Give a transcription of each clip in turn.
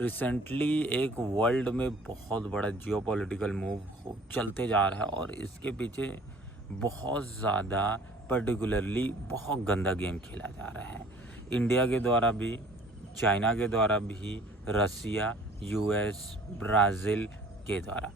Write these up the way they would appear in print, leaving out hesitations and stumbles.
Recently एक world में बहुत बड़ा जियोपॉलिटिकल मूव चलते जा रहा है और इसके पीछे बहुत ज़्यादा पर्टिकुलरली बहुत गंदा गेम खेला जा रहा है। इंडिया के द्वारा भी, चाइना के द्वारा भी, रसिया, यूएस, ब्राज़ील के द्वारा।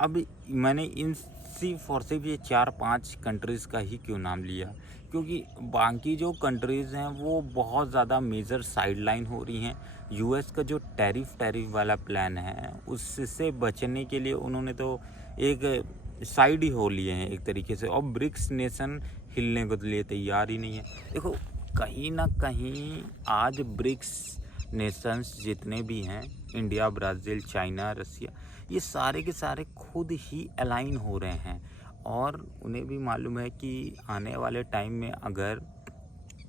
अब मैंने इन सिर्फ ये 4-5 कंट्रीज़ का ही क्यों नाम लिया, क्योंकि बाकी जो कंट्रीज़ हैं वो बहुत ज़्यादा मेजर साइडलाइन हो रही हैं। यूएस का जो टैरिफ वाला प्लान है उससे बचने के लिए उन्होंने तो एक साइड ही हो लिए हैं एक तरीके से, और ब्रिक्स नेशन हिलने को लिए तैयार ही नहीं है। देखो, कहीं ना कहीं आज ब्रिक्स नेशंस जितने भी हैं, इंडिया, ब्राज़ील, चाइना, रसिया, ये सारे के सारे खुद ही अलाइन हो रहे हैं और उन्हें भी मालूम है कि आने वाले टाइम में अगर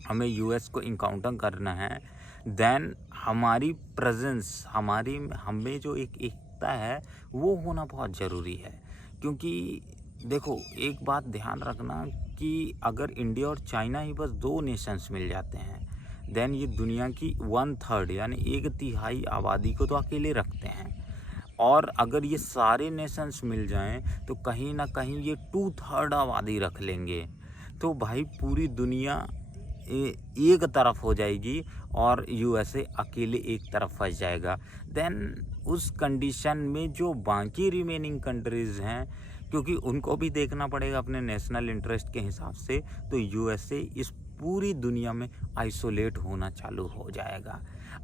हमें यूएस को इनकाउंटर करना है, देन हमारी प्रेजेंस, हमें जो एक एकता है वो होना बहुत ज़रूरी है। क्योंकि देखो, एक बात ध्यान रखना कि अगर इंडिया और चाइना ही बस 2 नेशंस मिल जाते हैं, देन ये दुनिया की 1/3 यानी 1/3 आबादी को तो अकेले रखते हैं। और अगर ये सारे नेशंस मिल जाएं तो कहीं ना कहीं ये 2/3 आबादी रख लेंगे। तो भाई पूरी दुनिया एक तरफ हो जाएगी और यूएसए अकेले एक तरफ फंस जाएगा। देन उस कंडीशन में जो बाकी रिमेनिंग कंट्रीज़ हैं, क्योंकि उनको भी देखना पड़ेगा अपने नेशनल इंटरेस्ट के हिसाब से, तो यूएसए इस पूरी दुनिया में आइसोलेट होना चालू हो जाएगा।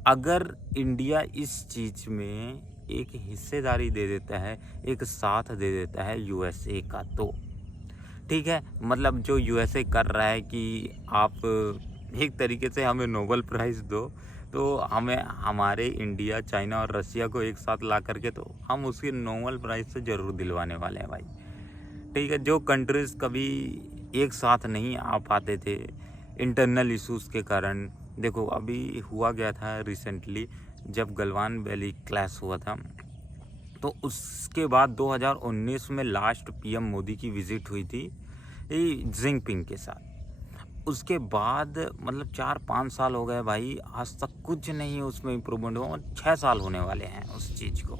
अगर इंडिया इस चीज़ में एक हिस्सेदारी दे देता है, एक साथ दे देता है यूएसए का, तो ठीक है। मतलब जो यूएसए कर रहा है कि आप एक तरीके से हमें नोबेल प्राइज़ दो, तो हमें हमारे इंडिया, चाइना और रसिया को एक साथ ला करके तो हम उसकी नोबेल प्राइज़ से ज़रूर दिलवाने वाले हैं भाई। ठीक है, जो कंट्रीज़ कभी एक साथ नहीं आ पाते थे इंटरनल इश्यूज़ के कारण। देखो, अभी हुआ गया था रिसेंटली जब गलवान वैली क्लैश हुआ था, तो उसके बाद 2019 में लास्ट पीएम मोदी की विज़िट हुई थी जिनपिंग के साथ। उसके बाद मतलब 4-5 साल हो गए भाई, आज तक कुछ नहीं उसमें इम्प्रूवमेंट हुआ। 6 साल होने वाले हैं उस चीज़ को।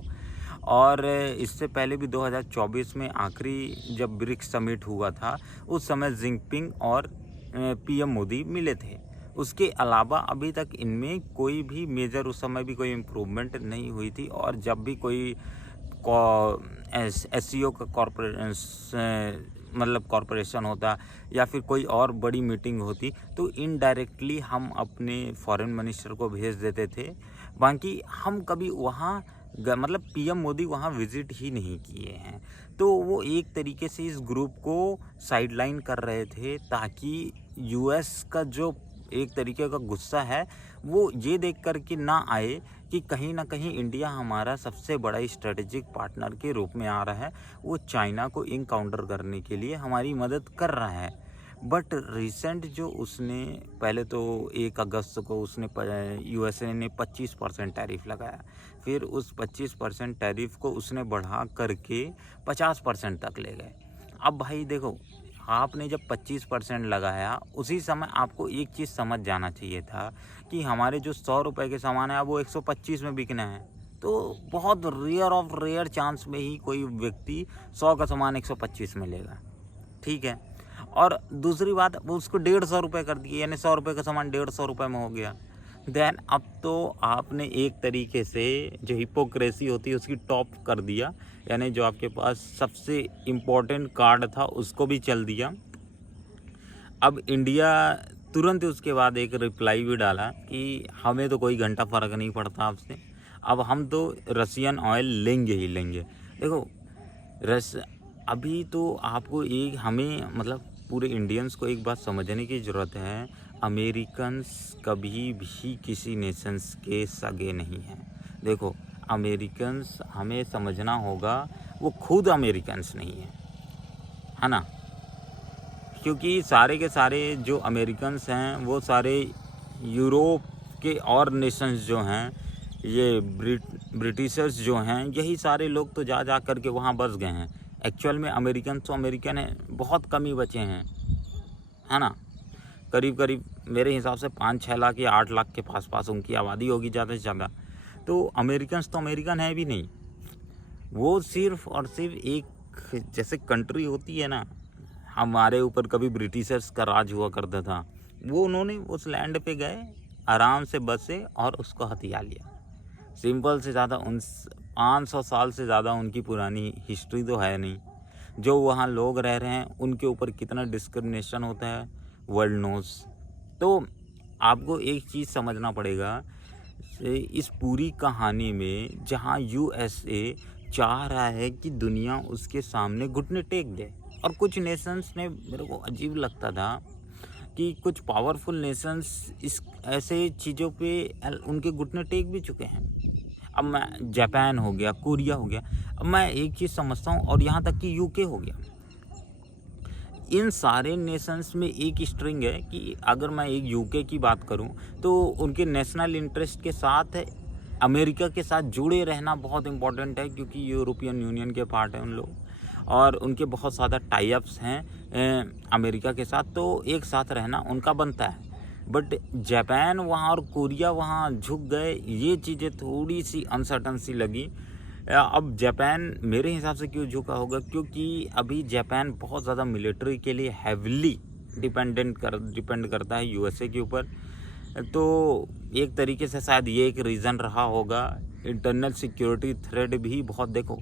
और इससे पहले भी 2024 में आखिरी जब ब्रिक्स समिट हुआ था, उस समय जिनपिंग और पीएम मोदी मिले थे। उसके अलावा अभी तक इनमें कोई भी मेजर, उस समय भी कोई इम्प्रूवमेंट नहीं हुई थी। और जब भी कोई एससीओ का कॉरपोरेशन होता या फिर कोई और बड़ी मीटिंग होती, तो इनडायरेक्टली हम अपने फॉरेन मिनिस्टर को भेज देते थे। बाकी हम कभी वहाँ मतलब पीएम मोदी वहाँ विजिट ही नहीं किए हैं। तो वो एक तरीके से इस ग्रुप को साइडलाइन कर रहे थे, ताकि यूएस का जो एक तरीके का गुस्सा है वो ये देख कर के ना आए कि कहीं ना कहीं इंडिया हमारा सबसे बड़ा स्ट्रेटेजिक पार्टनर के रूप में आ रहा है, वो चाइना को इनकाउंटर करने के लिए हमारी मदद कर रहा है। बट रिसेंट जो उसने पहले तो 1 अगस्त को उसने यूएसए ने 25% टैरिफ लगाया, फिर उस 25% टैरिफ को उसने बढ़ा करके 50% तक ले गए। अब भाई देखो, आपने जब 25% लगाया, उसी समय आपको एक चीज़ समझ जाना चाहिए था कि हमारे जो 100 रुपए के सामान है अब वो 125 में बिकना है। तो बहुत रेयर ऑफ रेयर चांस में ही कोई व्यक्ति 100 का सामान 125 में लेगा, ठीक है। और दूसरी बात, वो उसको 150 रुपये कर दिए, यानी 100 रुपये का सामान 150 रुपये में हो गया। देन अब तो आपने एक तरीके से जो हिपोक्रेसी होती है उसकी टॉप कर दिया, यानी जो आपके पास सबसे इम्पोर्टेंट कार्ड था उसको भी चल दिया। अब इंडिया तुरंत उसके बाद एक रिप्लाई भी डाला कि हमें तो कोई घंटा फ़र्क नहीं पड़ता आपसे, अब हम तो रसियन ऑयल लेंगे ही लेंगे। देखो, अभी तो आपको एक हमें मतलब पूरे इंडियंस को एक बात समझने की ज़रूरत है, अमेरिकन्स कभी भी किसी नेशंस के सगे नहीं हैं। देखो, अमेरिकन्स, हमें समझना होगा, वो खुद अमेरिकन्स नहीं है ना। क्योंकि सारे के सारे जो अमेरिकन्स हैं वो सारे यूरोप के और नेशंस जो हैं, ये ब्रिटिशर्स जो हैं, यही सारे लोग तो जा कर के वहाँ बस गए हैं। एक्चुअल में अमेरिकन तो अमेरिकन है, बहुत कम ही बचे हैं, है ना। करीब करीब मेरे हिसाब से 5-6 लाख या 8 लाख के पास उनकी आबादी होगी ज़्यादा से ज़्यादा। तो अमेरिकन है भी नहीं, वो सिर्फ और सिर्फ एक जैसे कंट्री होती है ना, हमारे ऊपर कभी ब्रिटिशर्स का राज हुआ करता था, वो उन्होंने उस लैंड पे गए, आराम से बसे और उसको हथिया लिया। सिंपल से, ज़्यादा उन 500 साल से ज़्यादा उनकी पुरानी हिस्ट्री तो है नहीं। जो वहाँ लोग रह रहे हैं उनके ऊपर कितना डिस्क्रिमिनेशन होता है वर्ल्ड नोज। तो आपको एक चीज़ समझना पड़ेगा इस पूरी कहानी में, जहाँ यूएसए चाह रहा है कि दुनिया उसके सामने घुटने टेक दे, और कुछ नेशंस ने, मेरे को अजीब लगता था कि कुछ पावरफुल नेशंस इस ऐसे चीज़ों पे उनके घुटने टेक भी चुके हैं। अब मैं जापान हो गया, कोरिया हो गया, अब मैं एक चीज़ समझता हूँ, और यहाँ तक कि यूके हो गया, इन सारे नेशंस में एक स्ट्रिंग है कि अगर मैं एक यूके की बात करूं तो उनके नेशनल इंटरेस्ट के साथ अमेरिका के साथ जुड़े रहना बहुत इम्पोर्टेंट है, क्योंकि यूरोपियन यूनियन के पार्ट हैं उन लोग, और उनके बहुत ज़्यादा टाई अप्स हैं अमेरिका के साथ, तो एक साथ रहना उनका बनता है। बट जापान वहाँ और कोरिया वहाँ झुक गए, ये चीज़ें थोड़ी सी अनसर्टन सी लगी। अब जापान मेरे हिसाब से क्यों झुका होगा, क्योंकि अभी जापान बहुत ज़्यादा मिलिट्री के लिए हैविली डिपेंड करता है यूएसए के ऊपर। तो एक तरीके से शायद ये एक रीज़न रहा होगा। इंटरनल सिक्योरिटी थ्रेट भी बहुत, देखो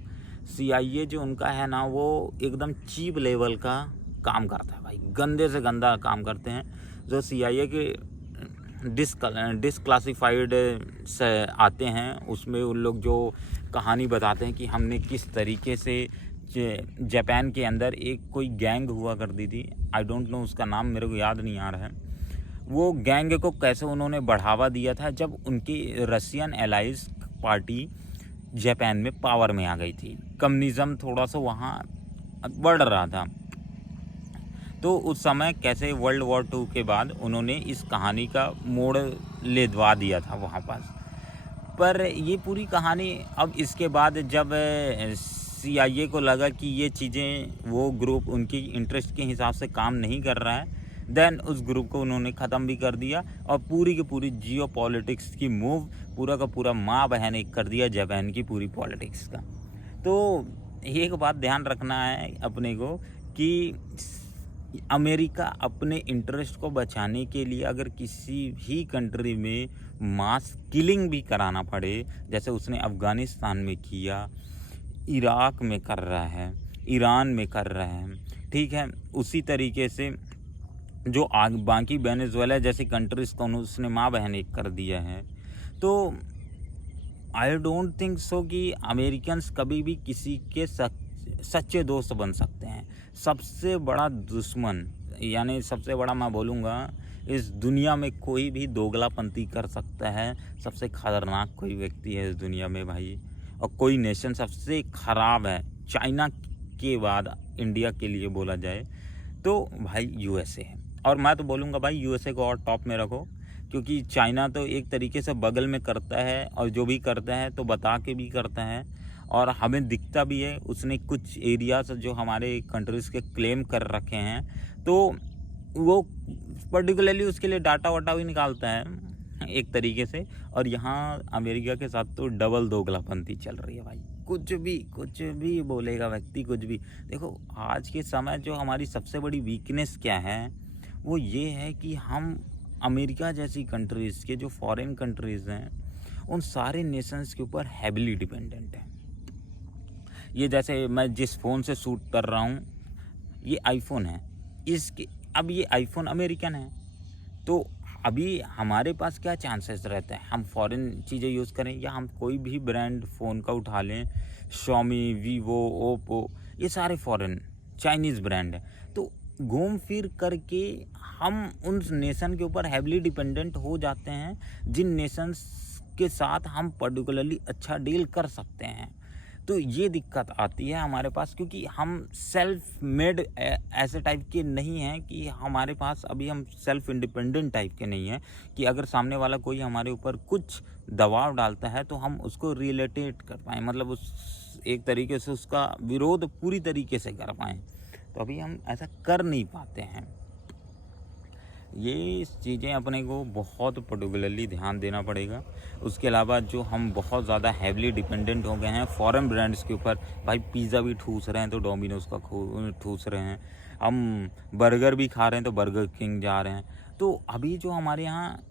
CIA जो उनका है ना, वो एकदम चीप लेवल का काम करता है भाई, गंदे से गंदा काम करते हैं। जो CIA के डिसक्लासिफाइड से आते हैं, उसमें उन लोग जो कहानी बताते हैं कि हमने किस तरीके से जापान के अंदर एक कोई गैंग हुआ करती थी, आई डोंट नो उसका नाम, मेरे को याद नहीं आ रहा है, वो गैंग को कैसे उन्होंने बढ़ावा दिया था जब उनकी रशियन एलाइज पार्टी जापान में पावर में आ गई थी, कम्युनिज़्म थोड़ा सा वहाँ बढ़ रहा था। तो उस समय कैसे वर्ल्ड वॉर 2 के बाद उन्होंने इस कहानी का मोड़ ले दवा दिया था वहाँ पर ये पूरी कहानी, अब इसके बाद जब CIA को लगा कि ये चीज़ें, वो ग्रुप उनकी इंटरेस्ट के हिसाब से काम नहीं कर रहा है, देन उस ग्रुप को उन्होंने ख़त्म भी कर दिया, और पूरी की पूरी जियो पॉलिटिक्स की मूव पूरा का पूरा माँ बहन एक कर दिया जापान की पूरी पॉलिटिक्स का। तो एक बात ध्यान रखना है अपने को कि अमेरिका अपने इंटरेस्ट को बचाने के लिए अगर किसी भी कंट्री में मास किलिंग भी कराना पड़े, जैसे उसने अफ़गानिस्तान में किया, इराक में कर रहा है, ईरान में कर रहा है, ठीक है, उसी तरीके से जो बाकी वेनेजुएला जैसी कंट्रीज़ को उसने माँ बहन एक कर दिया है। तो आई डोंट थिंक सो कि अमेरिकन्स कभी भी किसी के सच्चे दोस्त बन सकते हैं। सबसे बड़ा दुश्मन, यानी सबसे बड़ा मैं बोलूँगा, इस दुनिया में कोई भी दोगलापंती कर सकता है। सबसे खतरनाक कोई व्यक्ति है इस दुनिया में भाई, और कोई नेशन सबसे ख़राब है चाइना के बाद इंडिया के लिए बोला जाए तो भाई यूएसए है। और मैं तो बोलूँगा भाई यूएसए को और टॉप में रखो, क्योंकि चाइना तो एक तरीके से बगल में करता है, और जो भी करता है तो बता के भी करता है, और हमें दिखता भी है। उसने कुछ एरियाज जो हमारे कंट्रीज़ के क्लेम कर रखे हैं, तो वो पर्टिकुलरली उसके लिए डाटा वाटा भी निकालता है एक तरीके से। और यहाँ अमेरिका के साथ तो डबल दोगलापंती चल रही है भाई, कुछ भी बोलेगा व्यक्ति, कुछ भी। देखो आज के समय जो हमारी सबसे बड़ी वीकनेस क्या है, वो ये है कि हम अमेरिका जैसी कंट्रीज़ के जो फॉरेन कंट्रीज़ हैं, उन सारे नेशंस के ऊपर हैविली डिपेंडेंट हैं। ये जैसे मैं जिस फ़ोन से शूट कर रहा हूँ, ये आईफोन है, इसके अब ये आईफोन अमेरिकन है, तो अभी हमारे पास क्या चांसेस रहते हैं, हम फॉरेन चीज़ें यूज़ करें या हम कोई भी ब्रांड फ़ोन का उठा लें, शॉमी, वीवो, ओप्पो, ये सारे फॉरेन चाइनीज़ ब्रांड हैं। तो घूम फिर करके हम उन नेशन के ऊपर हैविली डिपेंडेंट हो जाते हैं जिन नेशंस के साथ हम पर्टिकुलरली अच्छा डील कर सकते हैं। तो ये दिक्कत आती है हमारे पास, क्योंकि हम सेल्फ मेड ऐसे टाइप के नहीं हैं कि हमारे पास अभी हम सेल्फ इंडिपेंडेंट टाइप के नहीं हैं कि अगर सामने वाला कोई हमारे ऊपर कुछ दबाव डालता है तो हम उसको रिलेटेट कर पाएँ, मतलब उस एक तरीके से उसका विरोध पूरी तरीके से कर पाएँ। तो अभी हम ऐसा कर नहीं पाते हैं। ये चीज़ें अपने को बहुत पर्टिकुलरली ध्यान देना पड़ेगा। उसके अलावा जो हम बहुत ज़्यादा हैवली डिपेंडेंट हो गए हैं फॉरेन ब्रांड्स के ऊपर, भाई पिज़्ज़ा भी ठूस रहे हैं तो डोमिनोज़ का ठूस रहे हैं, हम बर्गर भी खा रहे हैं तो बर्गर किंग जा रहे हैं। तो अभी जो हमारे यहाँ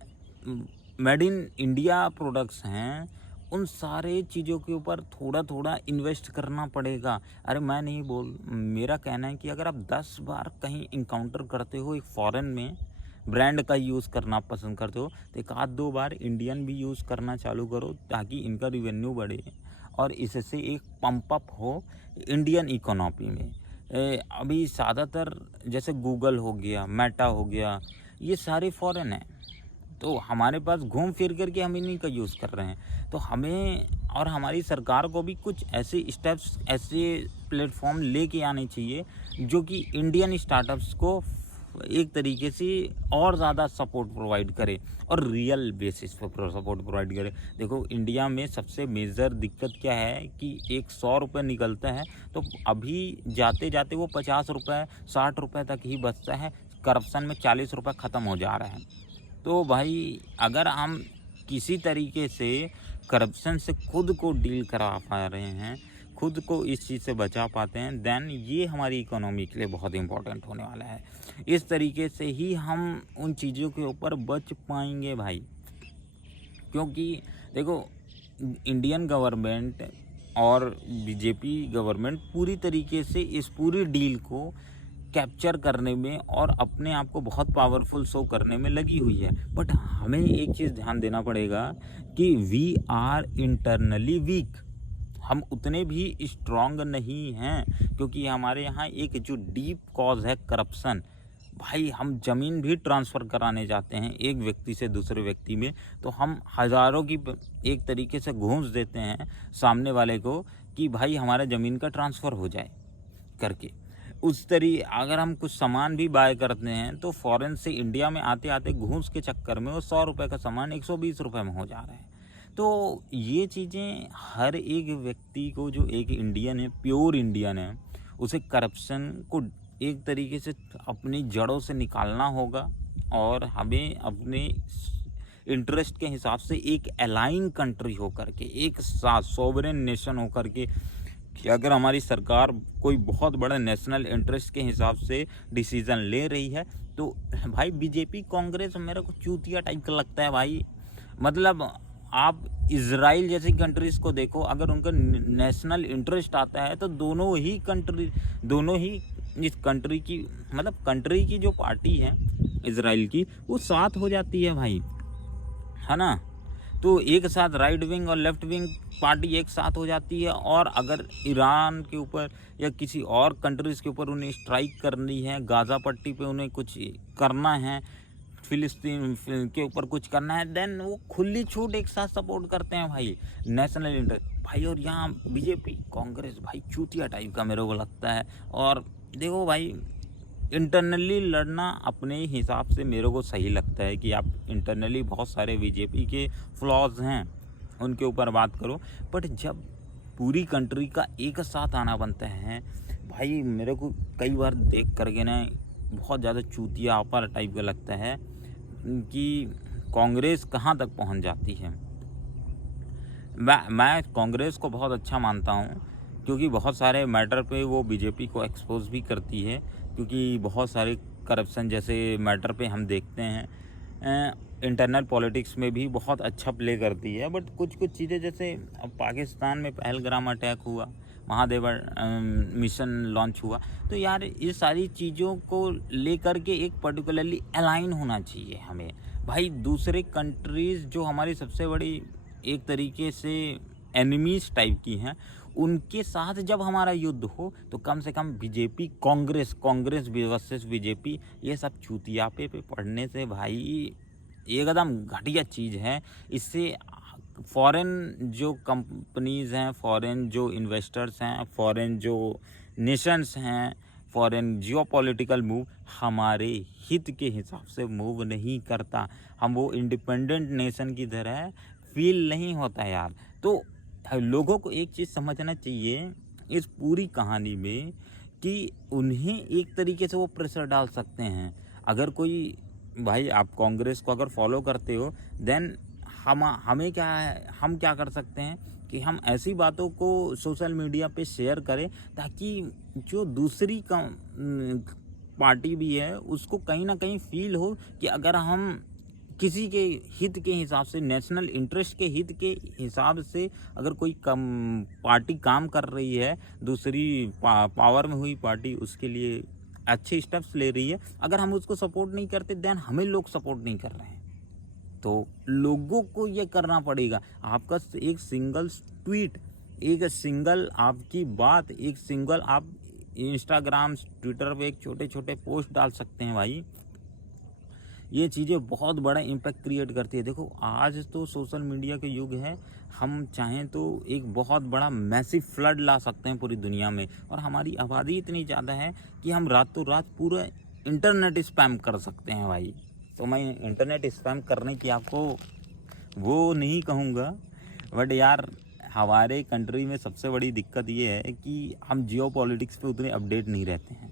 मेड इन इंडिया प्रोडक्ट्स हैं, उन सारे चीज़ों के ऊपर थोड़ा थोड़ा इन्वेस्ट करना पड़ेगा। अरे मैं नहीं बोल मेरा कहना है कि अगर आप 10 बार कहीं इनकाउंटर करते हो एक फ़ॉरेन में ब्रांड का यूज़ करना पसंद करते हो, तो एक आध 2 बार इंडियन भी यूज़ करना चालू करो ताकि इनका रिवेन्यू बढ़े और इससे एक पंप अप हो इंडियन इकोनॉमी में। अभी ज़्यादातर जैसे गूगल हो गया, मेटा हो गया, ये सारे फ़ॉरेन हैं। तो हमारे पास घूम फिर कर के हम इन्हीं का यूज़ कर रहे हैं। तो हमें और हमारी सरकार को भी कुछ ऐसे स्टेप्स, ऐसे प्लेटफॉर्म लेके आने चाहिए जो कि इंडियन स्टार्टअप्स को एक तरीके से और ज़्यादा सपोर्ट प्रोवाइड करे और रियल बेसिस पर सपोर्ट प्रोवाइड करे। देखो इंडिया में सबसे मेजर दिक्कत क्या है कि एक 100 रुपये निकलता है तो अभी जाते जाते वो 50 रुपये 60 रुपये तक ही बचता है। करप्शन में 40 रुपये ख़त्म हो जा रहे हैं। तो भाई अगर हम किसी तरीके से करप्शन से खुद को डील करा पा रहे हैं, खुद को इस चीज़ से बचा पाते हैं, देन ये हमारी इकोनॉमी के लिए बहुत इम्पोर्टेंट होने वाला है। इस तरीके से ही हम उन चीज़ों के ऊपर बच पाएंगे भाई। क्योंकि देखो इंडियन गवर्नमेंट और बीजेपी गवर्नमेंट पूरी तरीके से इस पूरी डील को कैप्चर करने में और अपने आप को बहुत पावरफुल शो करने में लगी हुई है। बट हमें एक चीज़ ध्यान देना पड़ेगा कि वी आर इंटरनली वीक। हम उतने भी स्ट्रांग नहीं हैं क्योंकि हमारे यहाँ एक जो डीप कॉज है करप्शन। भाई हम ज़मीन भी ट्रांसफ़र कराने जाते हैं एक व्यक्ति से दूसरे व्यक्ति में, तो हम हज़ारों की एक तरीके से घूस देते हैं सामने वाले को कि भाई हमारा ज़मीन का ट्रांसफ़र हो जाए करके। उस अगर हम कुछ सामान भी बाय करते हैं तो फ़ॉरेन से इंडिया में आते आते घूस के चक्कर में वो 100 रुपये का सामान 120 रुपये में हो जा रहा है। तो ये चीज़ें हर एक व्यक्ति को, जो एक इंडियन है, प्योर इंडियन है, उसे करप्शन को एक तरीके से अपनी जड़ों से निकालना होगा और हमें अपने इंटरेस्ट के हिसाब से एक अलाइन कंट्री होकर के, एक साथ सॉवरेन नेशन होकर के, कि अगर हमारी सरकार कोई बहुत बड़ा नेशनल इंटरेस्ट के हिसाब से डिसीज़न ले रही है तो भाई बीजेपी कांग्रेस मेरे को चूतिया टाइप का लगता है भाई। मतलब आप इज़राइल जैसी कंट्रीज़ को देखो, अगर उनका नेशनल इंटरेस्ट आता है तो दोनों ही इस कंट्री की, मतलब कंट्री की जो पार्टी है इज़राइल की, वो साथ हो जाती है भाई, है ना। तो एक साथ राइट विंग और लेफ्ट विंग पार्टी एक साथ हो जाती है। और अगर ईरान के ऊपर या किसी और कंट्रीज़ के ऊपर उन्हें स्ट्राइक करनी है, गाज़ा पट्टी पे उन्हें कुछ करना है, फ़िलिस्तीन के ऊपर कुछ करना है, देन वो खुली छूट एक साथ सपोर्ट करते हैं भाई, नेशनल इंटरेस्ट भाई। और यहाँ बीजेपी कांग्रेस भाई चूतिया टाइप का मेरे को लगता है। और देखो भाई, इंटरनली लड़ना अपने हिसाब से मेरे को सही लगता है कि आप इंटरनली बहुत सारे बीजेपी के फ्लॉज हैं उनके ऊपर बात करो, बट जब पूरी कंट्री का एक साथ आना बनता है भाई, मेरे को कई बार देख करके ना बहुत ज़्यादा चूतियापा टाइप का लगता है कि कांग्रेस कहाँ तक पहुँच जाती है। मैं कांग्रेस को बहुत अच्छा मानता हूँ क्योंकि बहुत सारे मैटर पे वो बीजेपी को एक्सपोज भी करती है, क्योंकि बहुत सारे करप्शन जैसे मैटर पे हम देखते हैं इंटरनल पॉलिटिक्स में भी बहुत अच्छा प्ले करती है। बट कुछ चीज़ें जैसे अब पाकिस्तान में पहलगाम अटैक हुआ, महादेव मिशन लॉन्च हुआ, तो यार ये सारी चीज़ों को लेकर के एक पर्टिकुलरली अलाइन होना चाहिए हमें भाई। दूसरे कंट्रीज़ जो हमारी सबसे बड़ी एक तरीके से एनिमीज़ टाइप की हैं, उनके साथ जब हमारा युद्ध हो तो कम से कम बीजेपी कांग्रेस वर्सेस बीजेपी, ये सब चूतियापे पे पड़ने से भाई एकदम घटिया चीज़ है। इससे फॉरेन जो कंपनीज़ हैं, फॉरेन जो इन्वेस्टर्स हैं, फॉरेन जो नेशंस हैं, फॉरेन जियोपॉलिटिकल मूव हमारे हित के हिसाब से मूव नहीं करता। हम वो इंडिपेंडेंट नेशन की तरह फील नहीं होता यार। तो लोगों को एक चीज़ समझना चाहिए इस पूरी कहानी में कि उन्हें एक तरीके से वो प्रेशर डाल सकते हैं। अगर कोई भाई आप कांग्रेस को अगर फॉलो करते हो देन हमें क्या है, हम क्या कर सकते हैं कि हम ऐसी बातों को सोशल मीडिया पे शेयर करें ताकि जो दूसरी पार्टी भी है उसको कहीं ना कहीं फील हो कि अगर हम किसी के हित के हिसाब से, नेशनल इंटरेस्ट के हित के हिसाब से अगर कोई पार्टी काम कर रही है, दूसरी पावर में हुई पार्टी उसके लिए अच्छे स्टेप्स ले रही है, अगर हम उसको सपोर्ट नहीं करते देन हमें लोग सपोर्ट नहीं कर रहे हैं। तो लोगों को ये करना पड़ेगा। आपका एक सिंगल ट्वीट, एक सिंगल आपकी बात, एक सिंगल आप इंस्टाग्राम ट्विटर पे एक छोटे छोटे पोस्ट डाल सकते हैं भाई, ये चीज़ें बहुत बड़ा इम्पैक्ट क्रिएट करती है। देखो आज तो सोशल मीडिया के युग है, हम चाहें तो एक बहुत बड़ा मैसिव फ्लड ला सकते हैं पूरी दुनिया में, और हमारी आबादी इतनी ज़्यादा है कि हम रातों रात पूरा इंटरनेट स्पैम कर सकते हैं भाई। तो मैं इंटरनेट स्पैम करने की आपको वो नहीं कहूँगा, बट यार हमारे कंट्री में सबसे बड़ी दिक्कत ये है कि हम जियो पॉलिटिक्स पे उतने अपडेट नहीं रहते हैं।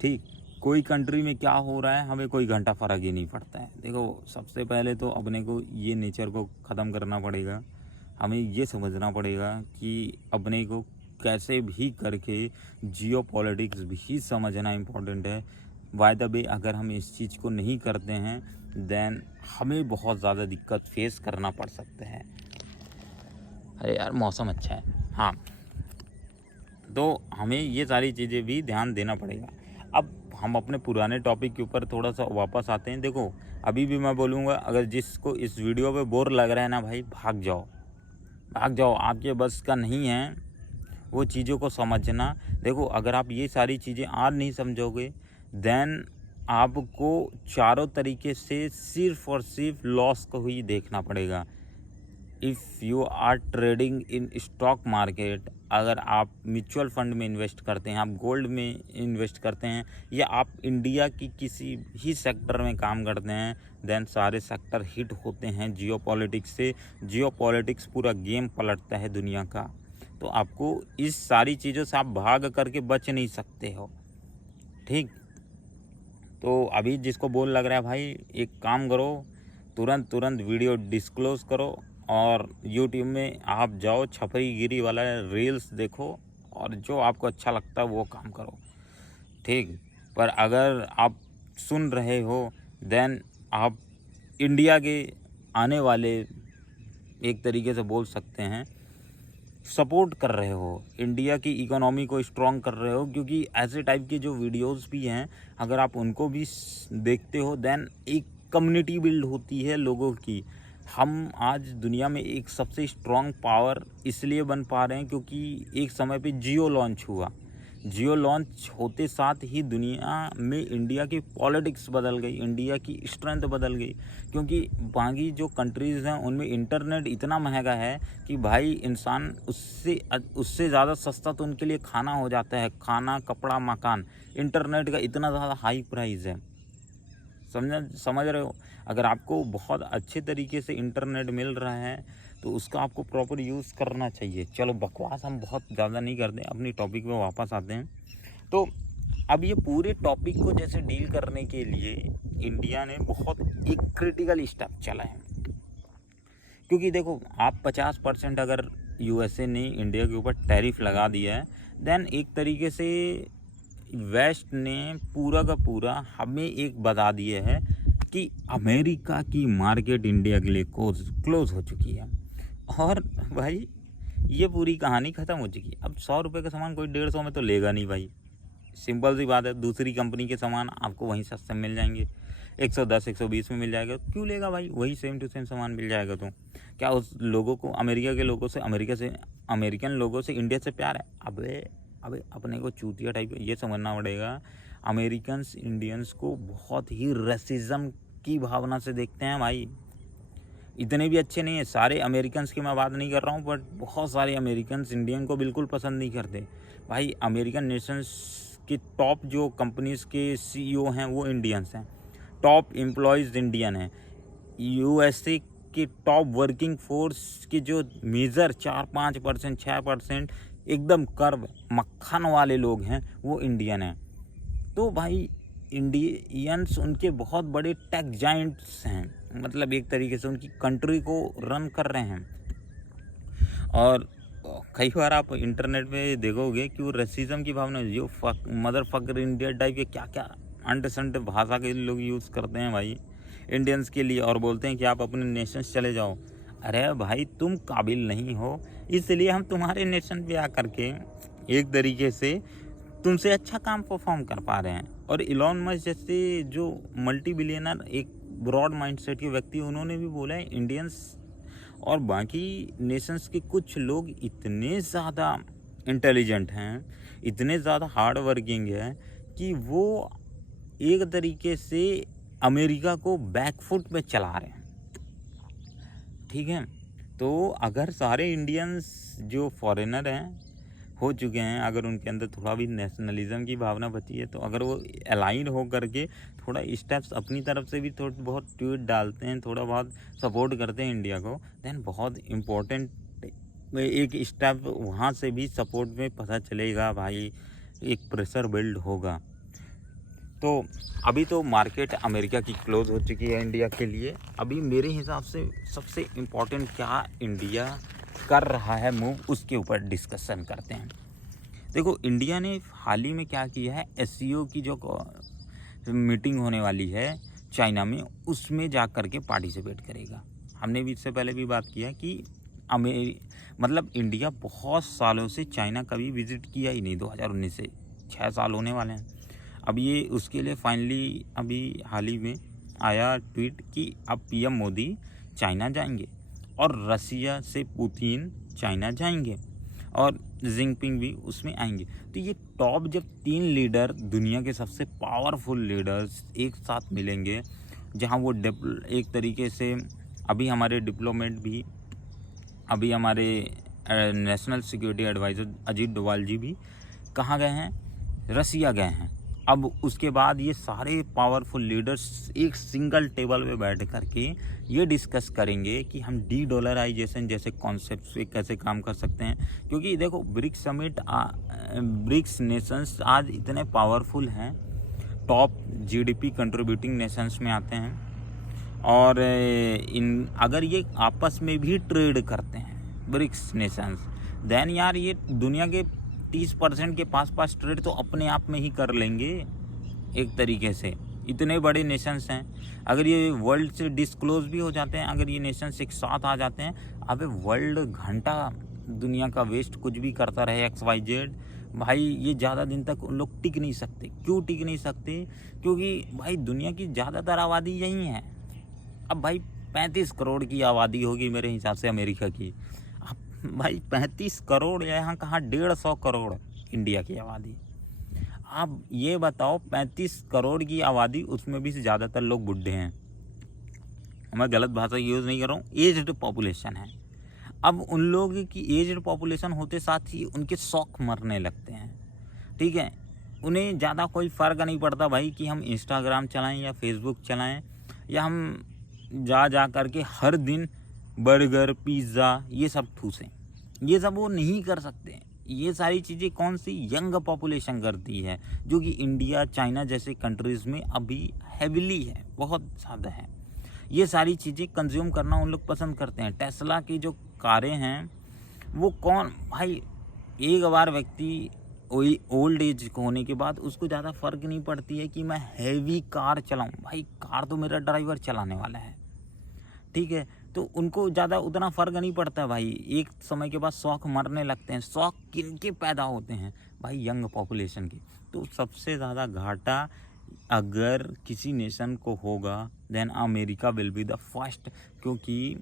ठीक, कोई कंट्री में क्या हो रहा है हमें कोई घंटा फ़र्क ही नहीं पड़ता है। देखो सबसे पहले तो अपने को ये नेचर को ख़त्म करना पड़ेगा, हमें ये समझना पड़ेगा कि अपने को कैसे भी करके जियो पॉलिटिक्स भी समझना इम्पोर्टेंट है। बाय द वे अगर हम इस चीज़ को नहीं करते हैं देन हमें बहुत ज़्यादा दिक्कत फेस करना पड़ सकता है। अरे यार मौसम अच्छा है, हाँ, तो हमें ये सारी चीज़ें भी ध्यान देना पड़ेगा। अब हम अपने पुराने टॉपिक के ऊपर थोड़ा सा वापस आते हैं। देखो अभी भी मैं बोलूँगा, अगर जिसको इस वीडियो पे बोर लग रहा है ना भाई, भाग जाओ भाग जाओ, आपके बस का नहीं है वो चीज़ों को समझना। देखो अगर आप ये सारी चीज़ें आज नहीं समझोगे देन आपको चारों तरीके से सिर्फ और सिर्फ लॉस को ही देखना पड़ेगा। If you are trading in stock market, अगर आप म्यूचुअल फंड में इन्वेस्ट करते हैं, आप गोल्ड में इन्वेस्ट करते हैं, या आप इंडिया की किसी भी सेक्टर में काम करते हैं, देन सारे सेक्टर हिट होते हैं जियो पॉलिटिक्स से। जियो पॉलिटिक्स पूरा गेम पलटता है दुनिया का। तो आपको इस सारी चीज़ों से आप भाग करके बच नहीं सकते हो। ठीक, तो अभी जिसको बोल लग रहा है भाई, एक काम करो, तुरंत वीडियो डिस्क्लोज़ करो और यूट्यूब में आप जाओ, छपरी गिरी वाला रील्स देखो और जो आपको अच्छा लगता है वो काम करो। ठीक, पर अगर आप सुन रहे हो देन आप इंडिया के आने वाले, एक तरीके से बोल सकते हैं, सपोर्ट कर रहे हो, इंडिया की इकोनॉमी को स्ट्रॉन्ग कर रहे हो, क्योंकि ऐसे टाइप के जो वीडियोस भी हैं अगर आप उनको भी देखते हो देन एक कम्युनिटी बिल्ड होती है लोगों की। हम आज दुनिया में एक सबसे स्ट्रॉन्ग पावर इसलिए बन पा रहे हैं क्योंकि एक समय पे जियो लॉन्च हुआ। जियो लॉन्च होते साथ ही दुनिया में इंडिया की पॉलिटिक्स बदल गई, इंडिया की स्ट्रेंथ बदल गई, क्योंकि बाकी जो कंट्रीज़ हैं उनमें इंटरनेट इतना महंगा है कि भाई इंसान उससे ज़्यादा सस्ता तो उनके लिए खाना हो जाता है, खाना कपड़ा मकान, इंटरनेट का इतना ज़्यादा हाई प्राइस है। समझ रहे हो? अगर आपको बहुत अच्छे तरीके से इंटरनेट मिल रहा है तो उसका आपको प्रॉपर यूज़ करना चाहिए। चलो बकवास हम बहुत ज़्यादा नहीं करते, अपनी टॉपिक पे वापस आते हैं। तो अब ये पूरे टॉपिक को जैसे डील करने के लिए इंडिया ने बहुत एक क्रिटिकल स्टेप चला है, क्योंकि देखो आप 50% अगर यूएसए ने इंडिया के ऊपर टैरिफ लगा दिया है देन एक तरीके से वेस्ट ने पूरा का पूरा हमें एक बता दिया है कि अमेरिका की मार्केट इंडिया के लिए क्लोज हो चुकी है। और भाई ये पूरी कहानी ख़त्म हो चुकी है। अब 100 रुपये का सामान कोई 150 में तो लेगा नहीं भाई, सिंपल सी बात है। दूसरी कंपनी के सामान आपको वहीं सस्ते मिल जाएंगे, 110 120 में मिल जाएगा, क्यों लेगा भाई? वही सेम टू सेम सामान मिल जाएगा। तो क्या उस लोगों को, अमेरिका के लोगों से, अमेरिकन लोगों से इंडिया से प्यार है? अबे अपने को चूतिया टाइप ये समझना पड़ेगा, अमेरिकन्स इंडियंस को बहुत ही रेसिज्म की भावना से देखते हैं भाई। इतने भी अच्छे नहीं है सारे अमेरिकन्स की मैं बात नहीं कर रहा हूँ, बट बहुत सारे अमेरिकन्स इंडियन को बिल्कुल पसंद नहीं करते भाई। अमेरिकन नेशंस के टॉप जो कंपनीज़ के सीईओ हैं वो इंडियंस हैं, टॉप एम्प्लॉयज़ इंडियन हैं। यूएसए के टॉप वर्किंग फोर्स के जो मेजर 4-5% 6% एकदम कर्व मक्खन वाले लोग हैं वो इंडियन हैं। तो भाई इंडियंस उनके बहुत बड़े टेक जाइंट्स हैं, मतलब एक तरीके से उनकी कंट्री को रन कर रहे हैं। और कई बार आप इंटरनेट पे देखोगे कि वो रसीज़म की भावना, जो मदर फकर इंडिया टाइप के क्या क्या अंट संट भाषा के लोग यूज़ करते हैं भाई इंडियंस के लिए, और बोलते हैं कि आप अपने नेशंस चले जाओ। अरे भाई तुम काबिल नहीं हो, इसलिए हम तुम्हारे नेशन पे आकर के एक तरीके से तुमसे अच्छा काम परफॉर्म कर पा रहे हैं। और इलॉन मस्क जैसे जो मल्टी बिलियनर एक ब्रॉड माइंडसेट के व्यक्ति, उन्होंने भी बोला है इंडियंस और बाकी नेशंस के कुछ लोग इतने ज़्यादा इंटेलिजेंट हैं, इतने ज़्यादा हार्ड वर्किंग हैं कि वो एक तरीके से अमेरिका को बैकफुट पे चला रहे हैं। ठीक है, तो अगर सारे इंडियंस जो फॉरेनर हैं हो चुके हैं, अगर उनके अंदर थोड़ा भी नेशनलिज्म की भावना बची है, तो अगर वो अलाइन हो करके थोड़ा स्टेप्स अपनी तरफ से भी थोड़ा बहुत ट्वीट डालते हैं, थोड़ा बहुत सपोर्ट करते हैं इंडिया को, देन बहुत इम्पोर्टेंट एक स्टेप वहाँ से भी सपोर्ट में पता चलेगा भाई, एक प्रेशर बिल्ड होगा। तो अभी तो मार्केट अमेरिका की क्लोज हो चुकी है इंडिया के लिए। अभी मेरे हिसाब से सबसे इम्पोर्टेंट क्या इंडिया कर रहा है मूव, उसके ऊपर डिस्कशन करते हैं। देखो इंडिया ने हाल ही में क्या किया है, एससीओ की जो मीटिंग होने वाली है चाइना में, उसमें जा कर के पार्टिसिपेट करेगा। हमने भी इससे पहले भी बात किया कि मतलब इंडिया बहुत सालों से चाइना कभी विजिट किया ही नहीं, 2019 से 6 साल होने वाले हैं। अब ये उसके लिए फाइनली अभी हाल ही में आया ट्वीट कि अब पीएम मोदी चाइना जाएंगे और रसिया से पुतिन चाइना जाएंगे और जिनपिंग भी उसमें आएंगे। तो ये टॉप जब 3 लीडर, दुनिया के सबसे पावरफुल लीडर्स एक साथ मिलेंगे, जहां वो एक तरीके से अभी हमारे डिप्लोमेट भी, अभी हमारे national security adviser Ajit Doval ji भी कहाँ गए हैं, रसिया गए हैं। अब उसके बाद ये सारे पावरफुल लीडर्स एक सिंगल टेबल पे बैठ करके ये डिस्कस करेंगे कि हम डी-डॉलराइजेशन जैसे कॉन्सेप्ट पे कैसे काम कर सकते हैं। क्योंकि देखो ब्रिक्स समिट, ब्रिक्स नेशंस आज इतने पावरफुल हैं, टॉप जीडीपी कंट्रीब्यूटिंग नेशंस में आते हैं, और अगर ये आपस में भी ट्रेड करते हैं ब्रिक्स नेशंस, देन यार ये दुनिया के 30% के पास ट्रेड तो अपने आप में ही कर लेंगे एक तरीके से। इतने बड़े नेशंस हैं, अगर ये वर्ल्ड से डिस्क्लोज भी हो जाते हैं, अगर ये नेशंस एक साथ आ जाते हैं, अबे वर्ल्ड घंटा दुनिया का वेस्ट कुछ भी करता रहे XYZ, भाई ये ज़्यादा दिन तक उन लोग टिक नहीं सकते। क्यों टिक नहीं सकते? क्योंकि भाई दुनिया की ज़्यादातर आबादी यही है। अब भाई 35 करोड़ की आबादी होगी मेरे हिसाब से अमेरिका की। अब भाई 35 करोड़, यहाँ कहाँ 150 करोड़ इंडिया की आबादी। आप ये बताओ 35 करोड़ की आबादी, उसमें भी ज़्यादातर लोग बूढ़े हैं। मैं गलत भाषा यूज़ नहीं कर रहा हूँ, एज्ड पॉपुलेशन है। अब उन लोगों की एज्ड पॉपुलेशन होते साथ ही उनके शौक मरने लगते हैं। ठीक है, उन्हें ज़्यादा कोई फ़र्क नहीं पड़ता भाई कि हम इंस्टाग्राम चलाएं या फेसबुक चलाएं, या हम जा करके हर दिन बर्गर पिज़्ज़ा ये सब ठूसें। ये सब वो नहीं कर सकते। ये सारी चीज़ें कौन सी यंग पॉपुलेशन करती है, जो कि इंडिया चाइना जैसे कंट्रीज़ में अभी हैविली है, बहुत ज़्यादा है। ये सारी चीज़ें कंज्यूम करना उन लोग पसंद करते हैं। टेस्ला की जो कारें हैं वो कौन भाई, एक बार व्यक्ति ओल्ड एज होने के बाद उसको ज़्यादा फ़र्क नहीं पड़ती है कि मैं हैवी कार चलाऊं। भाई कार तो मेरा ड्राइवर चलाने वाला है, ठीक है, तो उनको ज़्यादा उतना फ़र्क नहीं पड़ता भाई। एक समय के बाद शौक मरने लगते हैं। शौक किनके पैदा होते हैं भाई? यंग पॉपुलेशन के। तो सबसे ज़्यादा घाटा अगर किसी नेशन को होगा, then America will be the first. क्योंकि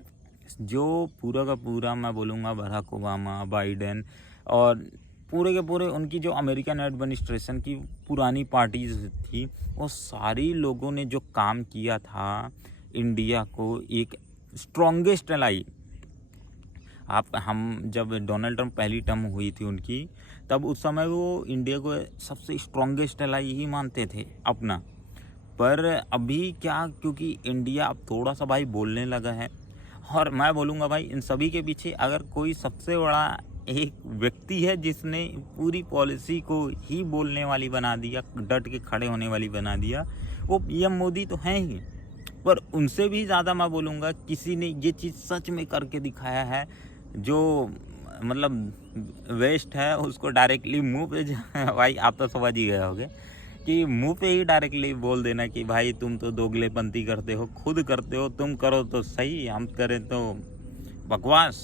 जो पूरा का पूरा मैं बोलूँगा बराक ओबामा, बाइडेन और पूरे के पूरे उनकी जो अमेरिकन एडमिनिस्ट्रेशन की पुरानी पार्टीज थी, वो सारी लोगों ने जो काम किया था इंडिया को एक स्ट्रॉन्गेस्ट लाई। हम जब डोनाल्ड ट्रंप पहली टर्म हुई थी उनकी, तब उस समय वो इंडिया को सबसे स्ट्रॉन्गेस्ट लाई ही मानते थे अपना। पर अभी क्या, क्योंकि इंडिया अब थोड़ा सा भाई बोलने लगा है, और मैं बोलूँगा भाई इन सभी के पीछे अगर कोई सबसे बड़ा एक व्यक्ति है जिसने पूरी पॉलिसी को ही बोलने वाली बना दिया, डट के खड़े होने वाली बना दिया, वो पीएम मोदी तो हैं ही, पर उनसे भी ज़्यादा मैं बोलूँगा किसी ने ये चीज़ सच में करके दिखाया है। जो मतलब वेस्ट है उसको डायरेक्टली मुंह पे भाई आप तो समझ ही गए होगे कि मुंह पे ही डायरेक्टली बोल देना कि भाई तुम तो दोगलेपंती करते हो, खुद करते हो, तुम करो तो सही, हम करें तो बकवास।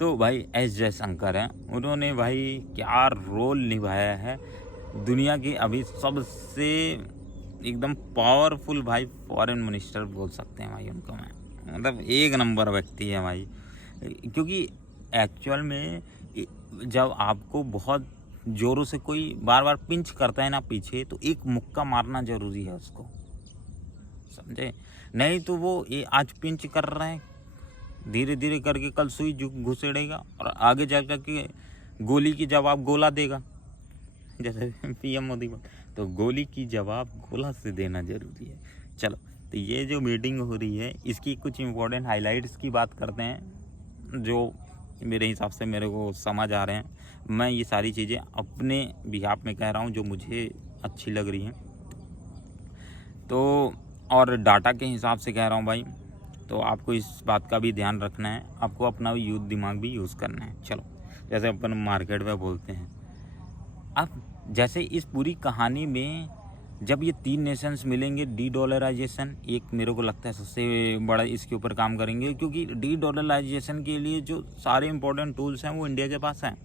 तो भाई एस जयशंकर हैं, उन्होंने भाई क्या रोल निभाया है, दुनिया की अभी सबसे एकदम पावरफुल भाई फॉरेन मिनिस्टर बोल सकते हैं भाई उनको, मैं मतलब एक नंबर व्यक्ति है भाई। क्योंकि एक्चुअल में जब आपको बहुत ज़ोरों से कोई बार बार पिंच करता है ना पीछे, तो एक मुक्का मारना ज़रूरी है उसको, समझे? नहीं तो वो ये आज पिंच कर रहे हैं, धीरे धीरे करके कल सुई घुसेड़ेगा और आगे जा करके गोली की जवाब गोला देगा, जैसे पीएम मोदी को। तो गोली की जवाब गोला से देना ज़रूरी है। चलो, तो ये जो मीटिंग हो रही है इसकी कुछ इम्पोर्टेंट हाइलाइट्स की बात करते हैं जो मेरे हिसाब से मेरे को समझ आ रहे हैं। मैं ये सारी चीज़ें अपने बिहाफ में कह रहा हूँ जो मुझे अच्छी लग रही हैं, तो और डाटा के हिसाब से कह रहा हूँ भाई। तो आपको इस बात का भी ध्यान रखना है, आपको अपना यूथ दिमाग भी यूज़ करना है। चलो, जैसे अपन मार्केट में बोलते हैं, अब जैसे इस पूरी कहानी में जब ये 3 नेशंस मिलेंगे, डी डॉलराइजेशन एक मेरे को लगता है सबसे बड़ा इसके ऊपर काम करेंगे, क्योंकि डी डॉलराइजेशन के लिए जो सारे इंपॉर्टेंट टूल्स हैं वो इंडिया के पास हैं।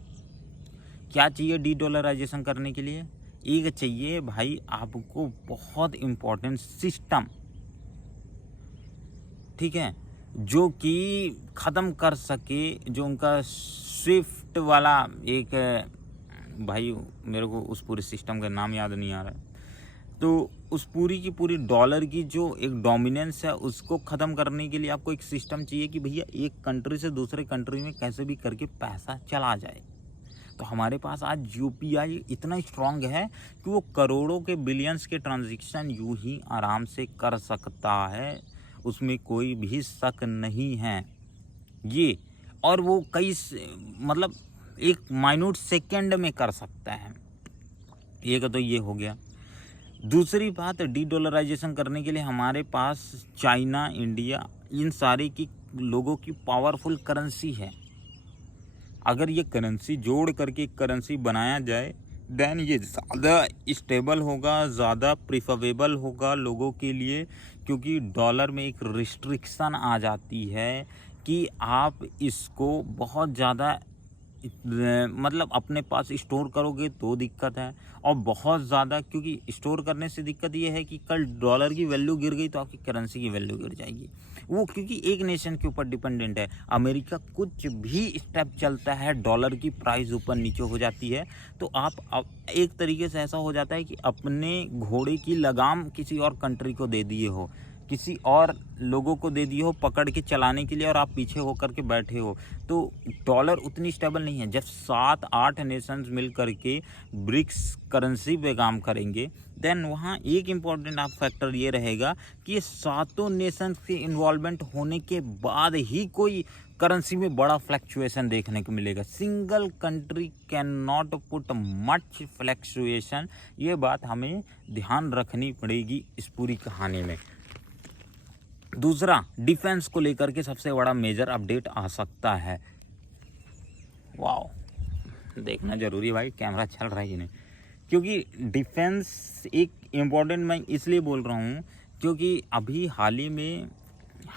क्या चाहिए डी डॉलराइजेशन करने के लिए? एक चाहिए भाई आपको बहुत इम्पोर्टेंट सिस्टम, ठीक है, जो कि ख़त्म कर सके जो उनका स्विफ्ट वाला एक, भाई मेरे को उस पूरे सिस्टम का नाम याद नहीं आ रहा है, तो उस पूरी की पूरी डॉलर की जो एक डोमिनेंस है उसको ख़त्म करने के लिए आपको एक सिस्टम चाहिए कि भैया एक कंट्री से दूसरे कंट्री में कैसे भी करके पैसा चला जाए। तो हमारे पास आज यूपीआई इतना स्ट्रांग है कि वो करोड़ों के बिलियंस के ट्रांजैक्शन यूं ही आराम से कर सकता है, उसमें कोई भी शक नहीं है ये। और वो कई मतलब एक माइन्यूट सेकंड में कर सकता है। एक तो ये हो गया। दूसरी बात, डी डॉलराइजेशन करने के लिए हमारे पास चाइना, इंडिया, इन सारे की लोगों की पावरफुल करेंसी है। अगर ये करेंसी जोड़ करके करेंसी बनाया जाए देन ये ज़्यादा स्टेबल होगा, ज़्यादा प्रिफरेबल होगा लोगों के लिए, क्योंकि डॉलर में एक रिस्ट्रिक्शन आ जाती है कि आप इसको बहुत ज़्यादा मतलब अपने पास स्टोर करोगे तो दिक्कत है, और बहुत ज़्यादा, क्योंकि स्टोर करने से दिक्कत ये है कि कल डॉलर की वैल्यू गिर गई तो आपकी करेंसी की वैल्यू गिर जाएगी। वो क्योंकि एक नेशन के ऊपर डिपेंडेंट है। अमेरिका कुछ भी स्टेप चलता है डॉलर की प्राइस ऊपर नीचे हो जाती है, तो आप एक तरीके से ऐसा हो जाता है कि अपने घोड़े की लगाम किसी और कंट्री को दे दिए हो, किसी और लोगों को दे दिए हो पकड़ के चलाने के लिए, और आप पीछे होकर के बैठे हो। तो डॉलर उतनी स्टेबल नहीं है। जब 7-8 नेशंस मिल करके ब्रिक्स करेंसी पे काम करेंगे, देन वहाँ एक इम्पॉर्टेंट आप फैक्टर ये रहेगा कि ये सातों नेशंस के इन्वॉल्वमेंट होने के बाद ही कोई करेंसी में बड़ा फ्लक्चुएशन देखने को मिलेगा। Single country can not put much fluctuation. ये बात हमें ध्यान रखनी पड़ेगी इस पूरी कहानी में। दूसरा, डिफेंस को लेकर के सबसे बड़ा मेजर अपडेट आ सकता है। वाओ, देखना जरूरी है भाई कैमरा चल रहा है कि नहीं, क्योंकि डिफेंस एक इम्पॉर्टेंट मैं इसलिए बोल रहा हूँ क्योंकि अभी हाल ही में